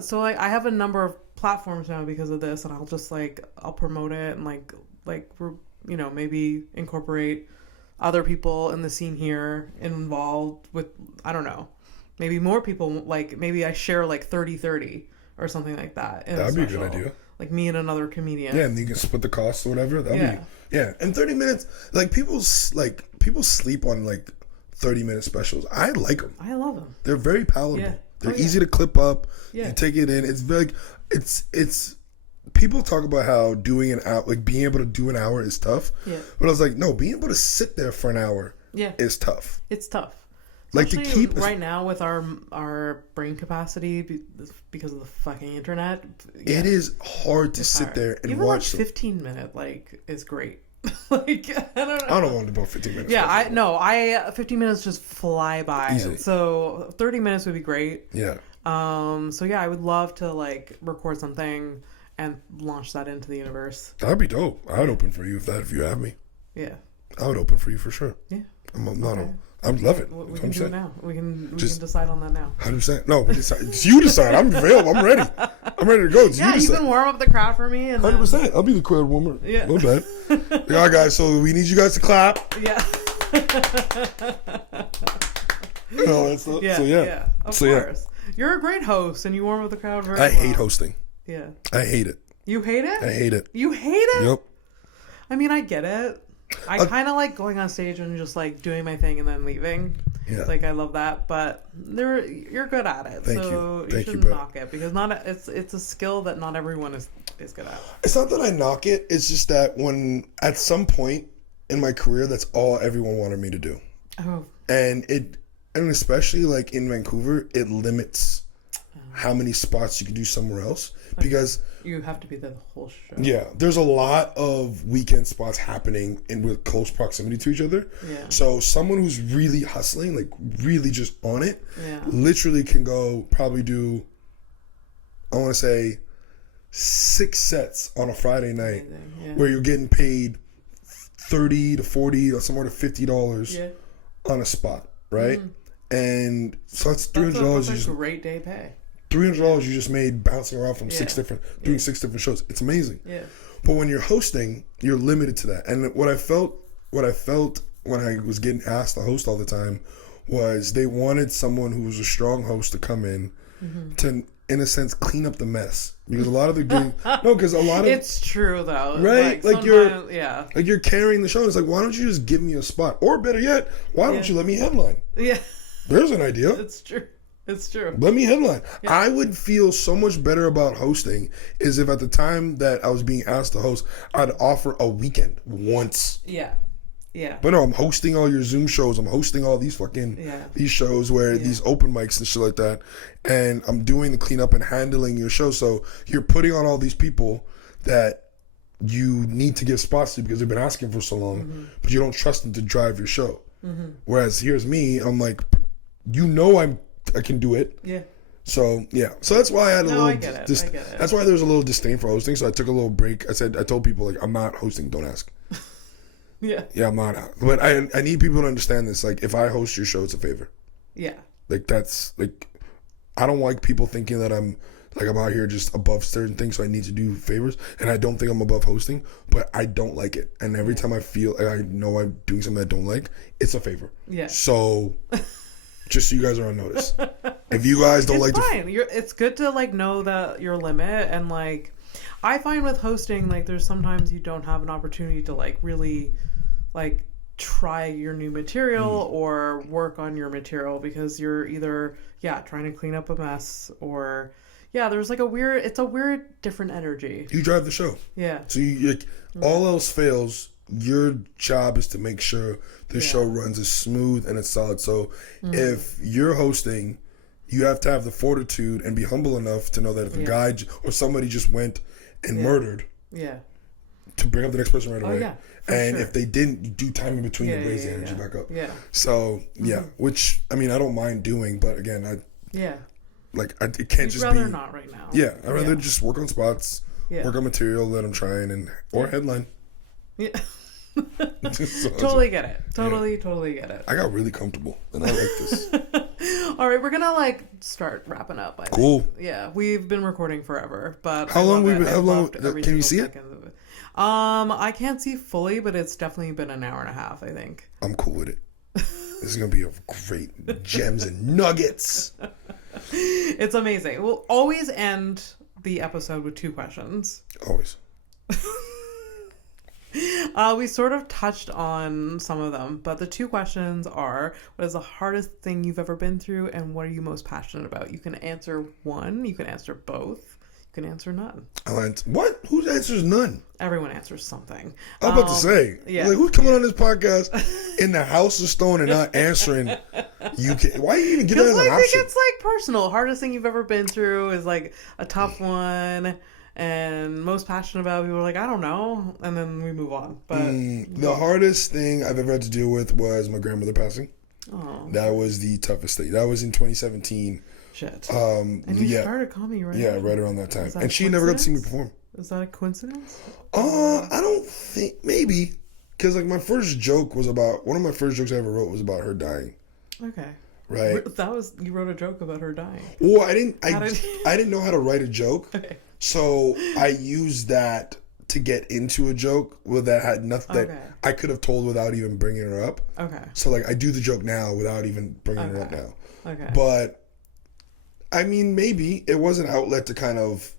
so like I have a number of platforms now because of this, and I'll just I'll promote it and like maybe incorporate other people in the scene here involved with I don't know, maybe more people. Like maybe I share like 30-30. Or something like that. That'd be a good idea. Like me and another comedian. Yeah, and you can split the costs or whatever. That'd be And 30 minutes. Like people sleep on like 30-minute specials. I like them. I love them. They're very palatable. Yeah. They're easy to clip up. Yeah. You take it in. It's very. It's. People talk about how doing an hour, like being able to do an hour, is tough. Yeah. But I was like, no, being able to sit there for an hour. Is tough. It's tough. Like to keep right now with our brain capacity because of the fucking internet. It is hard to sit there and even watch. Even 15-minute is great. Like I don't know. I don't want to do about 15 minutes. Yeah, 15 minutes just fly by. Easily. So 30 minutes would be great. Yeah. So yeah, I would love to record something and launch that into the universe. That'd be dope. I would open for you if you have me. Yeah. I would open for you for sure. Yeah. I love it. We can do it now. We can decide on that now. 100%. No, it's you decide. I'm available. I'm ready. I'm ready to go. It's you can warm up the crowd for me. 100%. I'll be the crowd warmer. Yeah. No bad. Yeah, guys. So we need you guys to clap. Yeah. That's the, yeah. Of course. You're a great host, and you warm up the crowd very well. I hate hosting. Yeah. I hate it. You hate it? I hate it. You hate it? Yep. I mean, I get it. I kind of like going on stage and just doing my thing and then leaving. Yeah. I love that, but you're good at it. Thank you. Thank shouldn't knock it because it's a skill that not everyone is good at. It's not that I knock it. It's just that when at some point in my career, that's all everyone wanted me to do. Oh. And especially in Vancouver, it limits how many spots you can do somewhere else because you have to be there the whole show. Yeah, there's a lot of weekend spots happening with close proximity to each other. Yeah. So someone who's really hustling, really just on it, literally can go probably do, I want to say, 6 sets on a Friday night where you're getting paid $30 to $40 or somewhere to $50 on a spot, right? Mm-hmm. And so that's $300. That's a great day pay. $300 you just made bouncing around from 6 different shows. It's amazing. Yeah. But when you're hosting, you're limited to that. And what I felt when I was getting asked to host all the time was they wanted someone who was a strong host to come in to, in a sense, clean up the mess. Because a lot of it's true though. Right? You're carrying the show. It's why don't you just give me a spot? Or better yet, why don't you let me headline? Yeah. There's an idea. It's true. It's true. Let me headline. Yeah. I would feel so much better about hosting is if at the time that I was being asked to host, I'd offer a weekend once. Yeah. Yeah. But no, I'm hosting all your Zoom shows. I'm hosting all these these shows where these open mics and shit like that. And I'm doing the cleanup and handling your show. So you're putting on all these people that you need to give spots to because they've been asking for so long, but you don't trust them to drive your show. Whereas here's me, I'm like, I can do it. Yeah. So so that's why I had a little. I get it. That's why there was a little disdain for hosting. So I took a little break. I told people like, I'm not hosting. Don't ask. Yeah, I'm not. But I need people to understand this. Like, if I host your show, it's a favor. Yeah. Like that's like, I don't like people thinking that I'm out here just above certain things, so I need to do favors. And I don't think I'm above hosting, but I don't like it. And every time I feel like I know I'm doing something I don't like, it's a favor. Yeah. So. Just so you guys are on notice. If you guys don't like fine. It's good to like know that your limit, and like I find with hosting, like there's sometimes you don't have an opportunity to like really like try your new material or work on your material because you're either trying to clean up a mess or there's like it's a weird different energy. You drive the show. Yeah. So you all else fails, your job is to make sure the show runs as smooth and as solid. So if you're hosting, you have to have the fortitude and be humble enough to know that if a guy or somebody just went and murdered, to bring up the next person right away. And if they didn't, you do time in between to raise the energy back up. Yeah. So which I mean I don't mind doing, but again it can't just be. I'd rather not right now. Yeah, I'd rather just work on spots, work on material that I'm trying, or headline. Yeah. Totally get it. Totally get it. I got really comfortable and I like this. All right, we're gonna start wrapping up. I think. Yeah, we've been recording forever, but how long can you see it? I can't see fully, but it's definitely been an hour and a half, I think. I'm cool with it. This is gonna be a great gems and nuggets. It's amazing. We'll always end the episode with 2 questions. Always. We sort of touched on some of them, but the 2 questions are: what is the hardest thing you've ever been through, and what are you most passionate about? You can answer one, you can answer both, you can answer none. What? Who answers none? Everyone answers something. I was about to say, who's coming on this podcast in the House of Stone and not answering? Why you even get that as an option? I think it's personal. Hardest thing you've ever been through is a tough one. And most passionate about, people are like, I don't know, and then we move on. But the hardest thing I've ever had to deal with was my grandmother passing. Oh, that was the toughest thing. That was in 2017. Shit. And you started comedy right around that time, and she never got to see me perform. Is that a coincidence? I don't think, maybe, because my first joke was about, one of my first jokes I ever wrote was about her dying. Okay. Right. You wrote a joke about her dying. Well, I didn't know how to write a joke. Okay. So I used that to get into a joke that had nothing that I could have told without even bringing her up. Okay. So I do the joke now without even bringing her up now. Okay. But I mean, maybe it was an outlet to kind of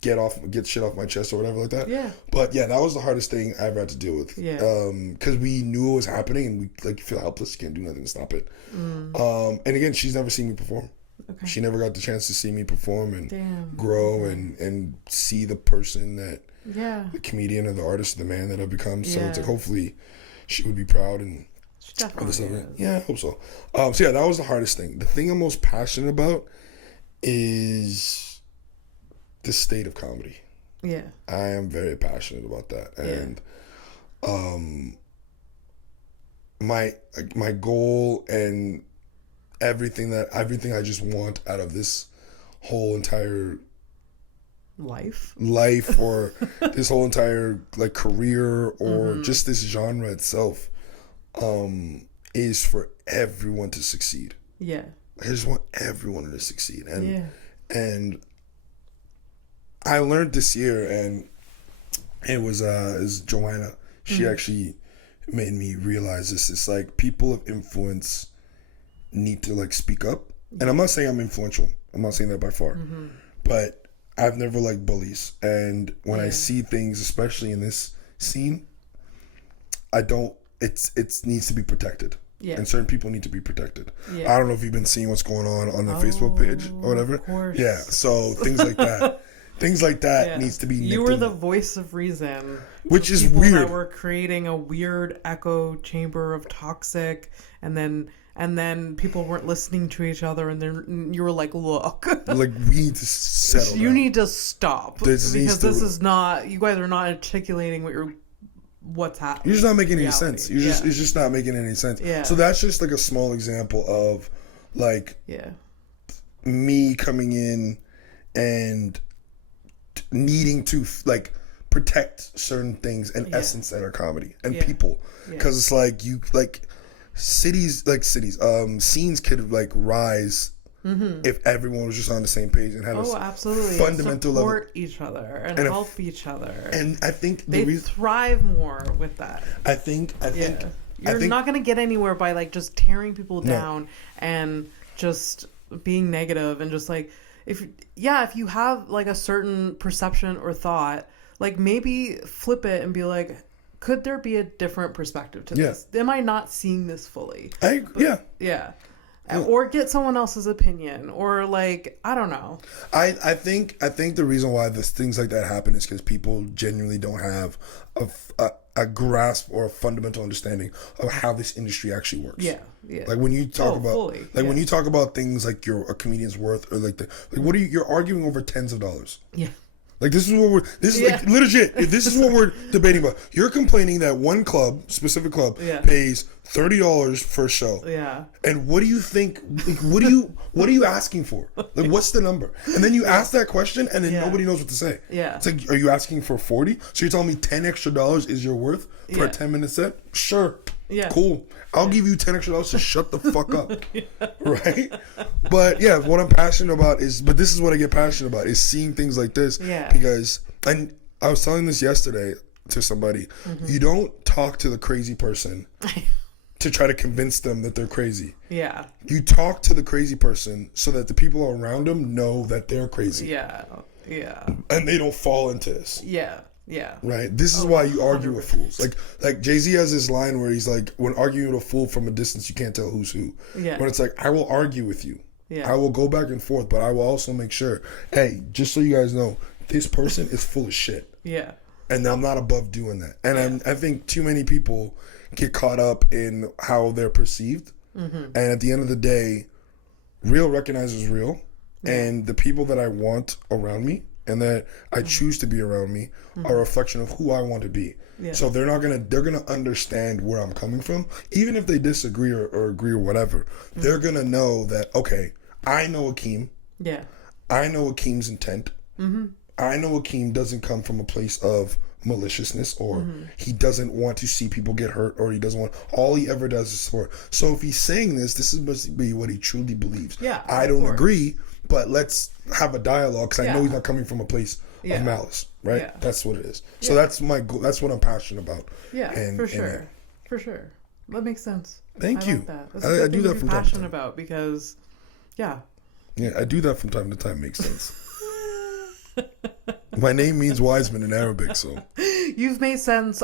get shit off my chest or whatever like that. Yeah. But that was the hardest thing I ever had to deal with. Yeah. Because we knew it was happening and we feel helpless. You can't do nothing to stop it. And again, she's never seen me perform. Okay. She never got the chance to see me perform and grow and see the person that the comedian or the artist or the man that I've become. So it's hopefully she would be proud and all this stuff. Yeah, I hope so. So that was the hardest thing. The thing I'm most passionate about is the state of comedy. Yeah. I am very passionate about that. And my goal and everything I just want out of this whole entire life or this whole entire career or just this genre itself is for everyone to succeed. Yeah. I just want everyone to succeed. And I learned this year, and it was Joanna. She actually made me realize this. It's people of influence need to speak up. And I'm not saying I'm influential. I'm not saying that by far. But I've never liked bullies. And when I see things, especially in this scene, it needs to be protected. Yeah. And certain people need to be protected. Yeah. I don't know if you've been seeing what's going on the Facebook page or whatever. Of course. Yeah. So things like that. Things like that needs to be. You were the voice of reason, which is weird. That were creating a weird echo chamber of toxic, and then people weren't listening to each other, and then you were like, "Look, like we need to settle. You need to stop because this is not. You guys are not articulating what's happening. You're just not making any sense. It's just not making any sense. Yeah. So that's just like a small example of like me coming in and needing to like protect certain things and essence that are comedy and people, because it's like scenes could like rise if everyone was just on the same page and had absolutely fundamental support each other and help each other. And I think they thrive more with that. I think you're not going to get anywhere by like just tearing people down and just being negative and just like if you have like a certain perception or thought, like maybe flip it and be like, could there be a different perspective to this? Am I not seeing this fully? Yeah. Or get someone else's opinion, or like I don't know. I think the reason why things like that happen is because people genuinely don't have a grasp or a fundamental understanding of how this industry actually works. Yeah. Like when you talk when you talk about things like a comedian's worth, or like what are you're arguing over tens of dollars. Yeah. Like this is like legit. If this is what we're debating about, you're complaining that one specific club, pays $30 for a show. Yeah. And what do you think? Like, what are you asking for? Like, what's the number? And then you ask that question, and then nobody knows what to say. Yeah. It's like, are you asking for 40? So you're telling me $10 extra is your worth for a 10-minute set? Sure. Yeah. Cool. I'll give you $10 extra to shut the fuck up. Right? But yeah, what I'm passionate about this is what I get passionate about, is seeing things like this. Yeah. Because, and I was telling this yesterday to somebody, you don't talk to the crazy person to try to convince them that they're crazy. Yeah. You talk to the crazy person so that the people around them know that they're crazy. Yeah. Yeah. And they don't fall into this. Yeah. Yeah. Right. This is why you argue 100%. With fools. Like Jay-Z has this line where he's like, when arguing with a fool from a distance, you can't tell who's who. Yeah. When it's like, I will argue with you. Yeah. I will go back and forth, but I will also make sure, hey, just so you guys know, this person is full of shit. Yeah. And I'm not above doing that. And I think too many people get caught up in how they're perceived. And at the end of the day, real recognizes real. Yeah. And the people that I want around me and that I choose to be around me are a reflection of who I want to be. Yeah. So they're gonna understand where I'm coming from, even if they disagree or agree or whatever. They're gonna know that, okay, I know Akeem. Yeah. I know Akeem's intent. I know Akeem doesn't come from a place of maliciousness, or he doesn't want to see people get hurt, or he doesn't want, all he ever does is support. So if he's saying this must be what he truly believes. Yeah. I don't agree, but let's have a dialogue, because I know he's not coming from a place of malice, right? Yeah. That's what it is. So that's my goal. That's what I'm passionate about. Yeah, and, for sure. For sure. That makes sense. Thank you. Like that. That's I do that from time to time. About because, yeah, I do that from time to time. Makes sense. My name means wise man in Arabic, so you've made sense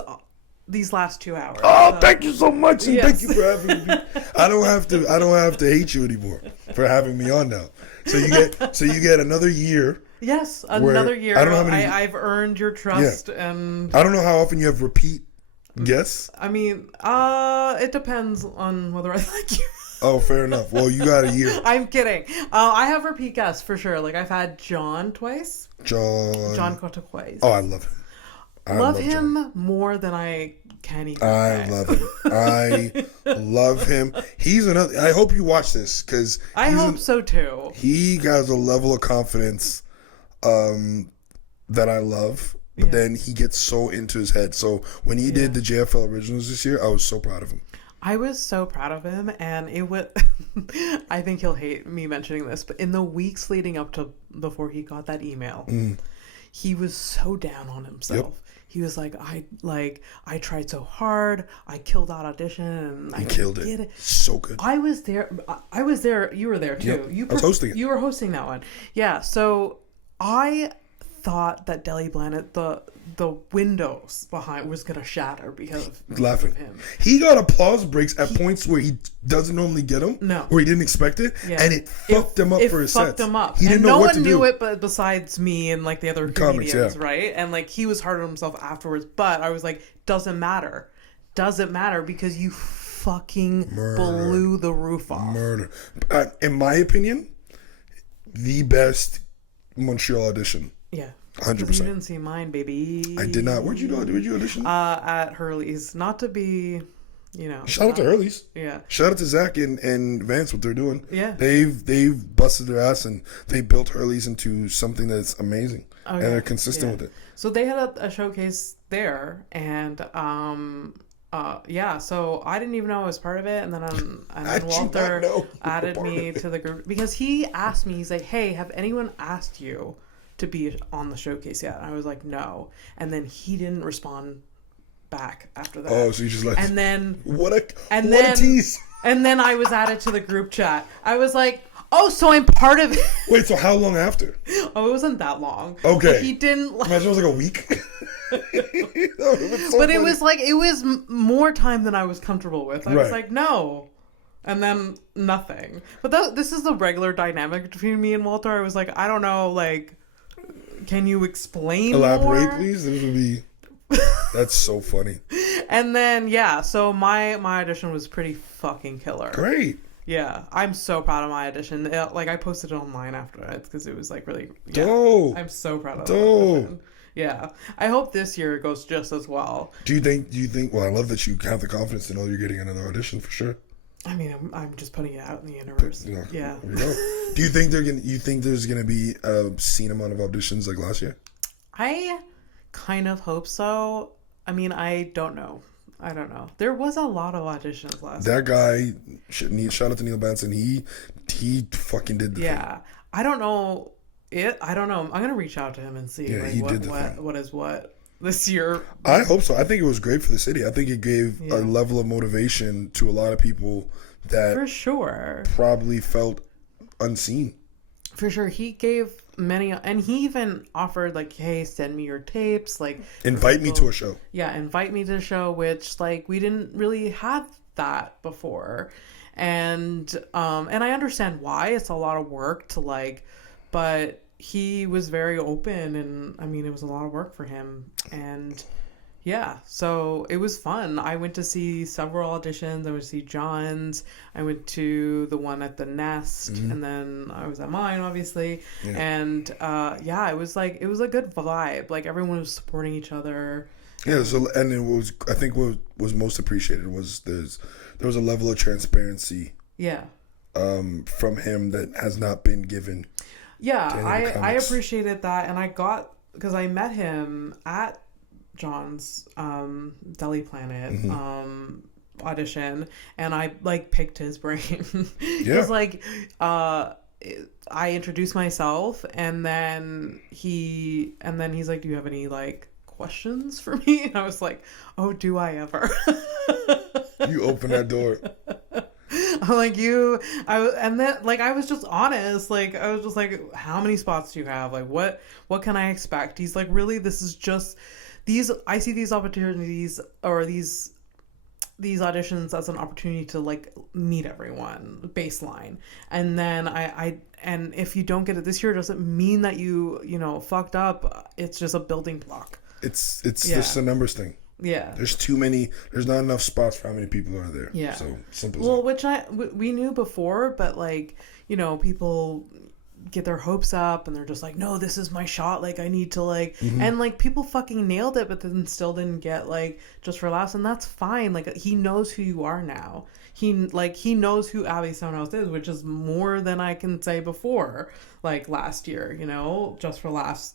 these last 2 hours. Oh, thank you so much, and thank you for having me. I don't have to hate you anymore for having me on now. So you get another year. Yes, another year. I don't know how many, I've earned your trust, and I don't know how often you have repeat guests. I mean, it depends on whether I like you. Oh, fair enough. Well, you got a year. I'm kidding. I have repeat guests for sure. Like I've had John twice. John Chateauguay. Oh, I love him. I love him John. More than I can even. I love him. I love him. He's another. I hope you watch this, because I hope so too. He has a level of confidence that I love. But then he gets so into his head. So when he did the JFL originals this year, I was so proud of him. I was so proud of him, and it was, I think he'll hate me mentioning this, but in the weeks leading up to before he got that email, he was so down on himself. Yep. He was like, I tried so hard, I killed that audition, and I killed it. So good. I was there, you were there too. Yep. I was hosting it. You were hosting that one. Yeah, so I thought that Deli Planet, the windows behind was gonna shatter because of him. He got applause breaks at points where he doesn't normally get him. No. Or he didn't expect it. Yeah. And it fucked him up for his sets. It fucked him up. He didn't know what to do. No one knew it but besides me and like the other comedians, right? And like he was hard on himself afterwards. But I was like, doesn't matter. Doesn't matter because you fucking blew the roof off. Murder. In my opinion, the best Montreal audition. Yeah. 100%. You didn't see mine, baby. I did not. Where'd you audition? At Hurley's. Not to be, Shout out to Hurley's. Yeah. Shout out to Zach and Vance, what they're doing. Yeah. They've busted their ass and they built Hurley's into something that's amazing. Oh, and they're consistent with it. So they had a showcase there and so I didn't even know I was part of it, and then Walter added me to the group because he asked me, he's like, hey, have anyone asked you to be on the showcase yet? And I was like, no. And then he didn't respond back after that. Oh, so you just like, and then what a tease. And then I was added to the group chat. I was like, oh, so I'm part of it. Wait, so how long after? Oh, it wasn't that long. Okay. But he didn't imagine it was like a week. But it was more time than I was comfortable with. I was like, no. And then nothing. But this is the regular dynamic between me and Walter. I was like, I don't know, like, can you explain Elaborate, more? please? This would be... That's so funny. And then, so my audition was pretty fucking killer. Great. Yeah, I'm so proud of my audition. I posted it online after it because it was like really... Yeah, dope. I'm so proud of it. Yeah. I hope this year it goes just as well. Do you think, well, I love that you have the confidence to know you're getting another audition for sure. I mean, I'm just putting it out in the universe. Yeah. There you go. Do you think there's going to be a obscene amount of auditions like last year? I kind of hope so. I mean, I don't know. There was a lot of auditions last year. That guy, shout out to Neil Benson, he fucking did the thing. Yeah. I don't know. I'm going to reach out to him and see what is what this year. I hope so. I think it was great for the city. I think it gave a level of motivation to a lot of people that for sure probably felt unseen. For sure. He gave many, and he even offered like, hey, send me your tapes, like invite me to a show. Yeah, invite me to a show, which like we didn't really have that before. And I understand why. It's a lot of work to like, but he was very open, and I mean, it was a lot of work for him. And yeah, so it was fun. I went to see several auditions. I went to see John's. I went to the one at the Nest, and then I was at mine, obviously. Yeah. And it was a good vibe. Like everyone was supporting each other. Yeah. So and it was, I think what was most appreciated was there was a level of transparency. Yeah. From him that has not been given. Yeah, I appreciated that, and because I met him at John's Deli Planet audition, and I like picked his brain. Because like I introduced myself, and then he's like, do you have any like questions for me? And I was like, oh, do I ever? You opened that door. I'm like, I was just honest. Like, I was just like, how many spots do you have? Like, what can I expect? He's like, really, this is just I see these opportunities or these auditions as an opportunity to like meet everyone baseline. And then and if you don't get it this year, it doesn't mean that you fucked up. It's just a building block. It's just a numbers thing. Yeah. There's not enough spots for how many people are there. Yeah. So simple. Well, which we knew before, but like, people get their hopes up and they're just like, no, this is my shot. Like I need to like, and like people fucking nailed it, but then still didn't get like just for laughs. And that's fine. Like he knows who you are now. He knows who Abby Stonehouse is, which is more than I can say before. Like last year, just for laughs,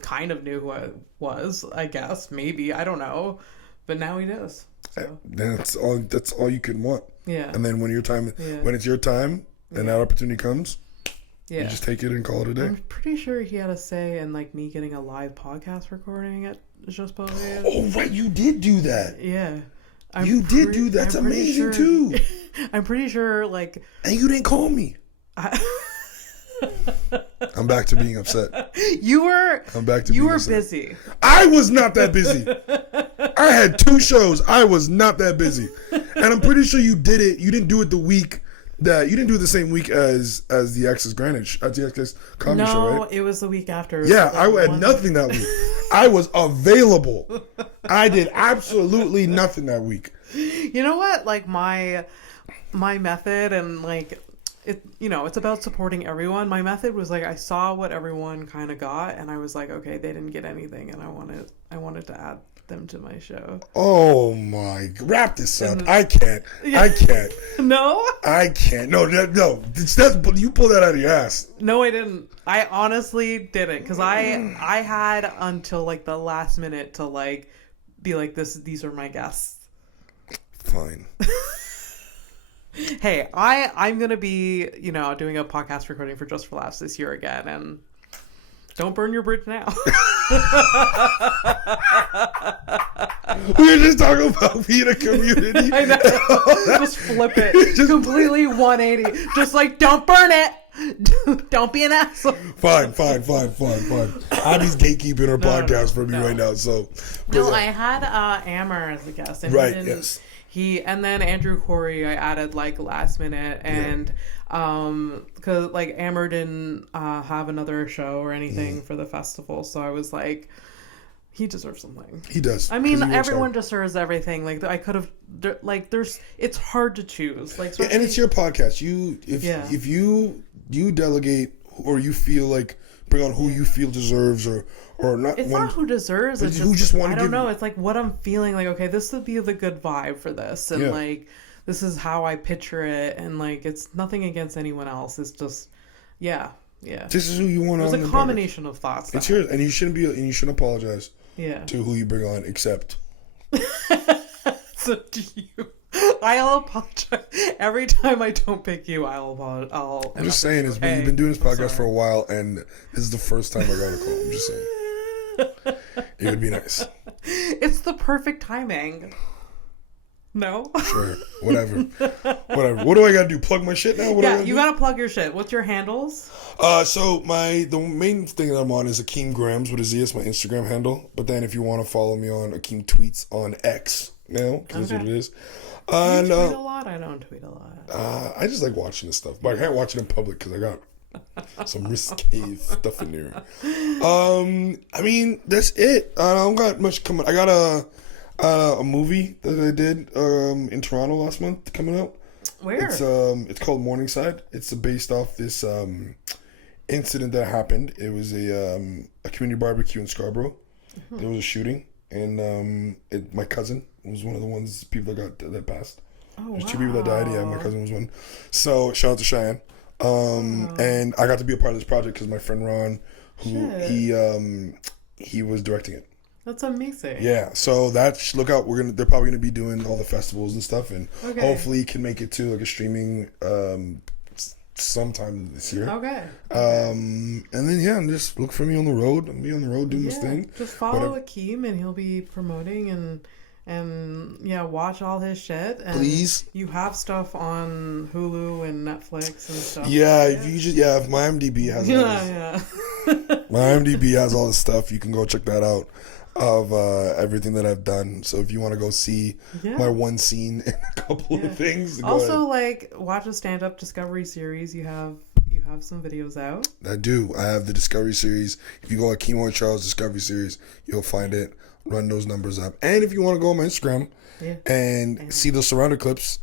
kind of knew who I was, I guess, maybe, I don't know, but now he does. So. That's all you can want. Yeah. And then when it's your time and that opportunity comes, you just take it and call it a day. I'm pretty sure he had a say in like me getting a live podcast recording at Just Believe. Oh right, you did do that. Yeah. You did do that. That's amazing too. I'm pretty sure like. And you didn't call me. I'm back to being upset. You were busy. I was not that busy. I had 2 shows. I was not that busy. And And I'm pretty sure you did it. You didn't do it the week that you didn't do it the same week as the X's Greenwich at the X's comedy show, right? No, it was the week after. Yeah, I had nothing that week. I was available. I did absolutely nothing that week. You know what? Like my method and like it, you know, it's about supporting everyone. My method was like I saw what everyone kind of got, and I was like, okay, they didn't get anything, and I wanted to add them to my show. Oh my! Wrap this up. I can't. Yeah. I can't. No. I can't. No. That's you pulled that out of your ass. No, I didn't. I honestly didn't, because I had until like the last minute to like be like these are my guests. Fine. Hey, I'm gonna be, you know, doing a podcast recording for Just for Laughs this year again, and don't burn your bridge now. We were just talking about being a community. I know. Just flip it. Just completely 180. Just like, don't burn it. Don't be an asshole. Fine. Abby's gatekeeping her podcast for me right now. So no, I had Amber as a guest. And right. Yes. And then Andrew Corey I added like last minute, and because like Amber didn't have another show or anything for the festival, so I was like, he deserves something. He does. I mean, everyone deserves everything. Like I could have, like it's hard to choose. Like and it's your podcast. If you delegate or you feel like bring on who you feel deserves or not. It's not who deserves. It's who just want to. I don't know. It's like what I'm feeling. Like, okay, this would be the good vibe for this, and like this is how I picture it, and like it's nothing against anyone else. It's just, yeah. This is who you want. It was a combination of thoughts. It's yours, and you shouldn't apologize. Yeah. To who you bring on, except. So do you. I'll apologize every time I don't pick you. I'll apologize. I'm just saying, you've been doing this podcast for a while, and this is the first time I got a call. I'm just saying. It would be nice. It's the perfect timing. No? Sure. Whatever. What do I gotta do? Plug my shit now? You gotta plug your shit. What's your handles? So the main thing that I'm on is Akeem Grams with a Z. It's my Instagram handle. But then if you want to follow me on Akeem Tweets on X now, because that's what it is. You tweet a lot? I don't tweet a lot. I just like watching this stuff. But I can't watch it in public because I got some risque stuff in there. I mean, that's it. I don't got much coming. I got a movie that I did in Toronto last month coming out. Where? It's called Morningside. It's based off this incident that happened. It was a community barbecue in Scarborough. Mm-hmm. There was a shooting, and my cousin was one of the people that passed. Oh, There's 2 people that died. Yeah, my cousin was one. So shout out to Cheyenne. And I got to be a part of this project because my friend Ron, he was directing it. That's amazing. Yeah, so look out. They're probably gonna be doing all the festivals and stuff, and hopefully can make it to like a streaming sometime this year. Okay. And then just look for me on the road. I'll be on the road doing this thing. Just follow Akeem, and he'll be promoting and watch all his shit. And please. You have stuff on Hulu and Netflix and stuff. Yeah, if my IMDb has my IMDb has all this stuff. You can go check that out. Of everything that I've done. So if you want to go see my one scene and a couple of things. Also, like, watch a stand-up Discovery series. You have some videos out. I do. I have the Discovery series. If you go to Akeem Hoyte-Charles Discovery series, you'll find it. Run those numbers up. And if you want to go on my Instagram and see those surrounded clips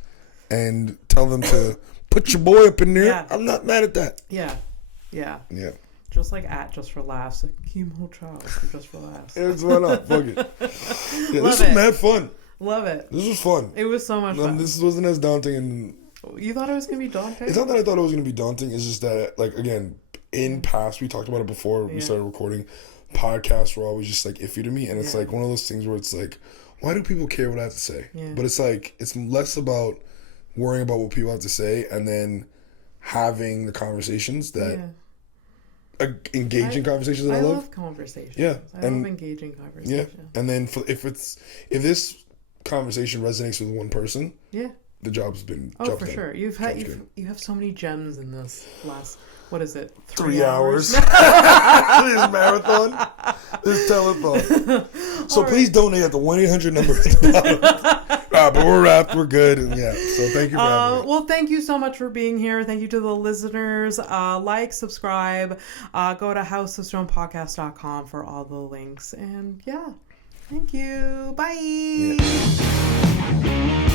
and tell them to put your boy up in there, I'm not mad at that. Yeah. Just like Just for Laughs, Akeem Hoyte-Charles for Just for Laughs. It's why not? Fuck it. This was mad fun. Love it. This was fun. It was so much fun. This wasn't as daunting. And you thought it was going to be daunting? It's not that I thought it was going to be daunting. It's just that, like, again, in past, we talked about it before we started recording. Podcasts were always just, like, iffy to me. And it's, like, one of those things where it's, like, why do people care what I have to say? Yeah. But it's, like, it's less about worrying about what people have to say and then having the conversations that... Yeah. Engaging conversations that I love. I love conversations. Yeah, I love engaging conversations. Yeah, and then if this conversation resonates with one person, the job's been. Oh, for sure. You have so many gems in this last. What is it? 3 hours. This marathon. This telethon. So please donate at the 1-800 number at the bottom. But we're wrapped. We're good. And yeah. So thank you for having me. Well, thank you so much for being here. Thank you to the listeners. Like, subscribe. Go to houseofstonepodcast.com for all the links. And yeah, thank you. Bye. Yeah.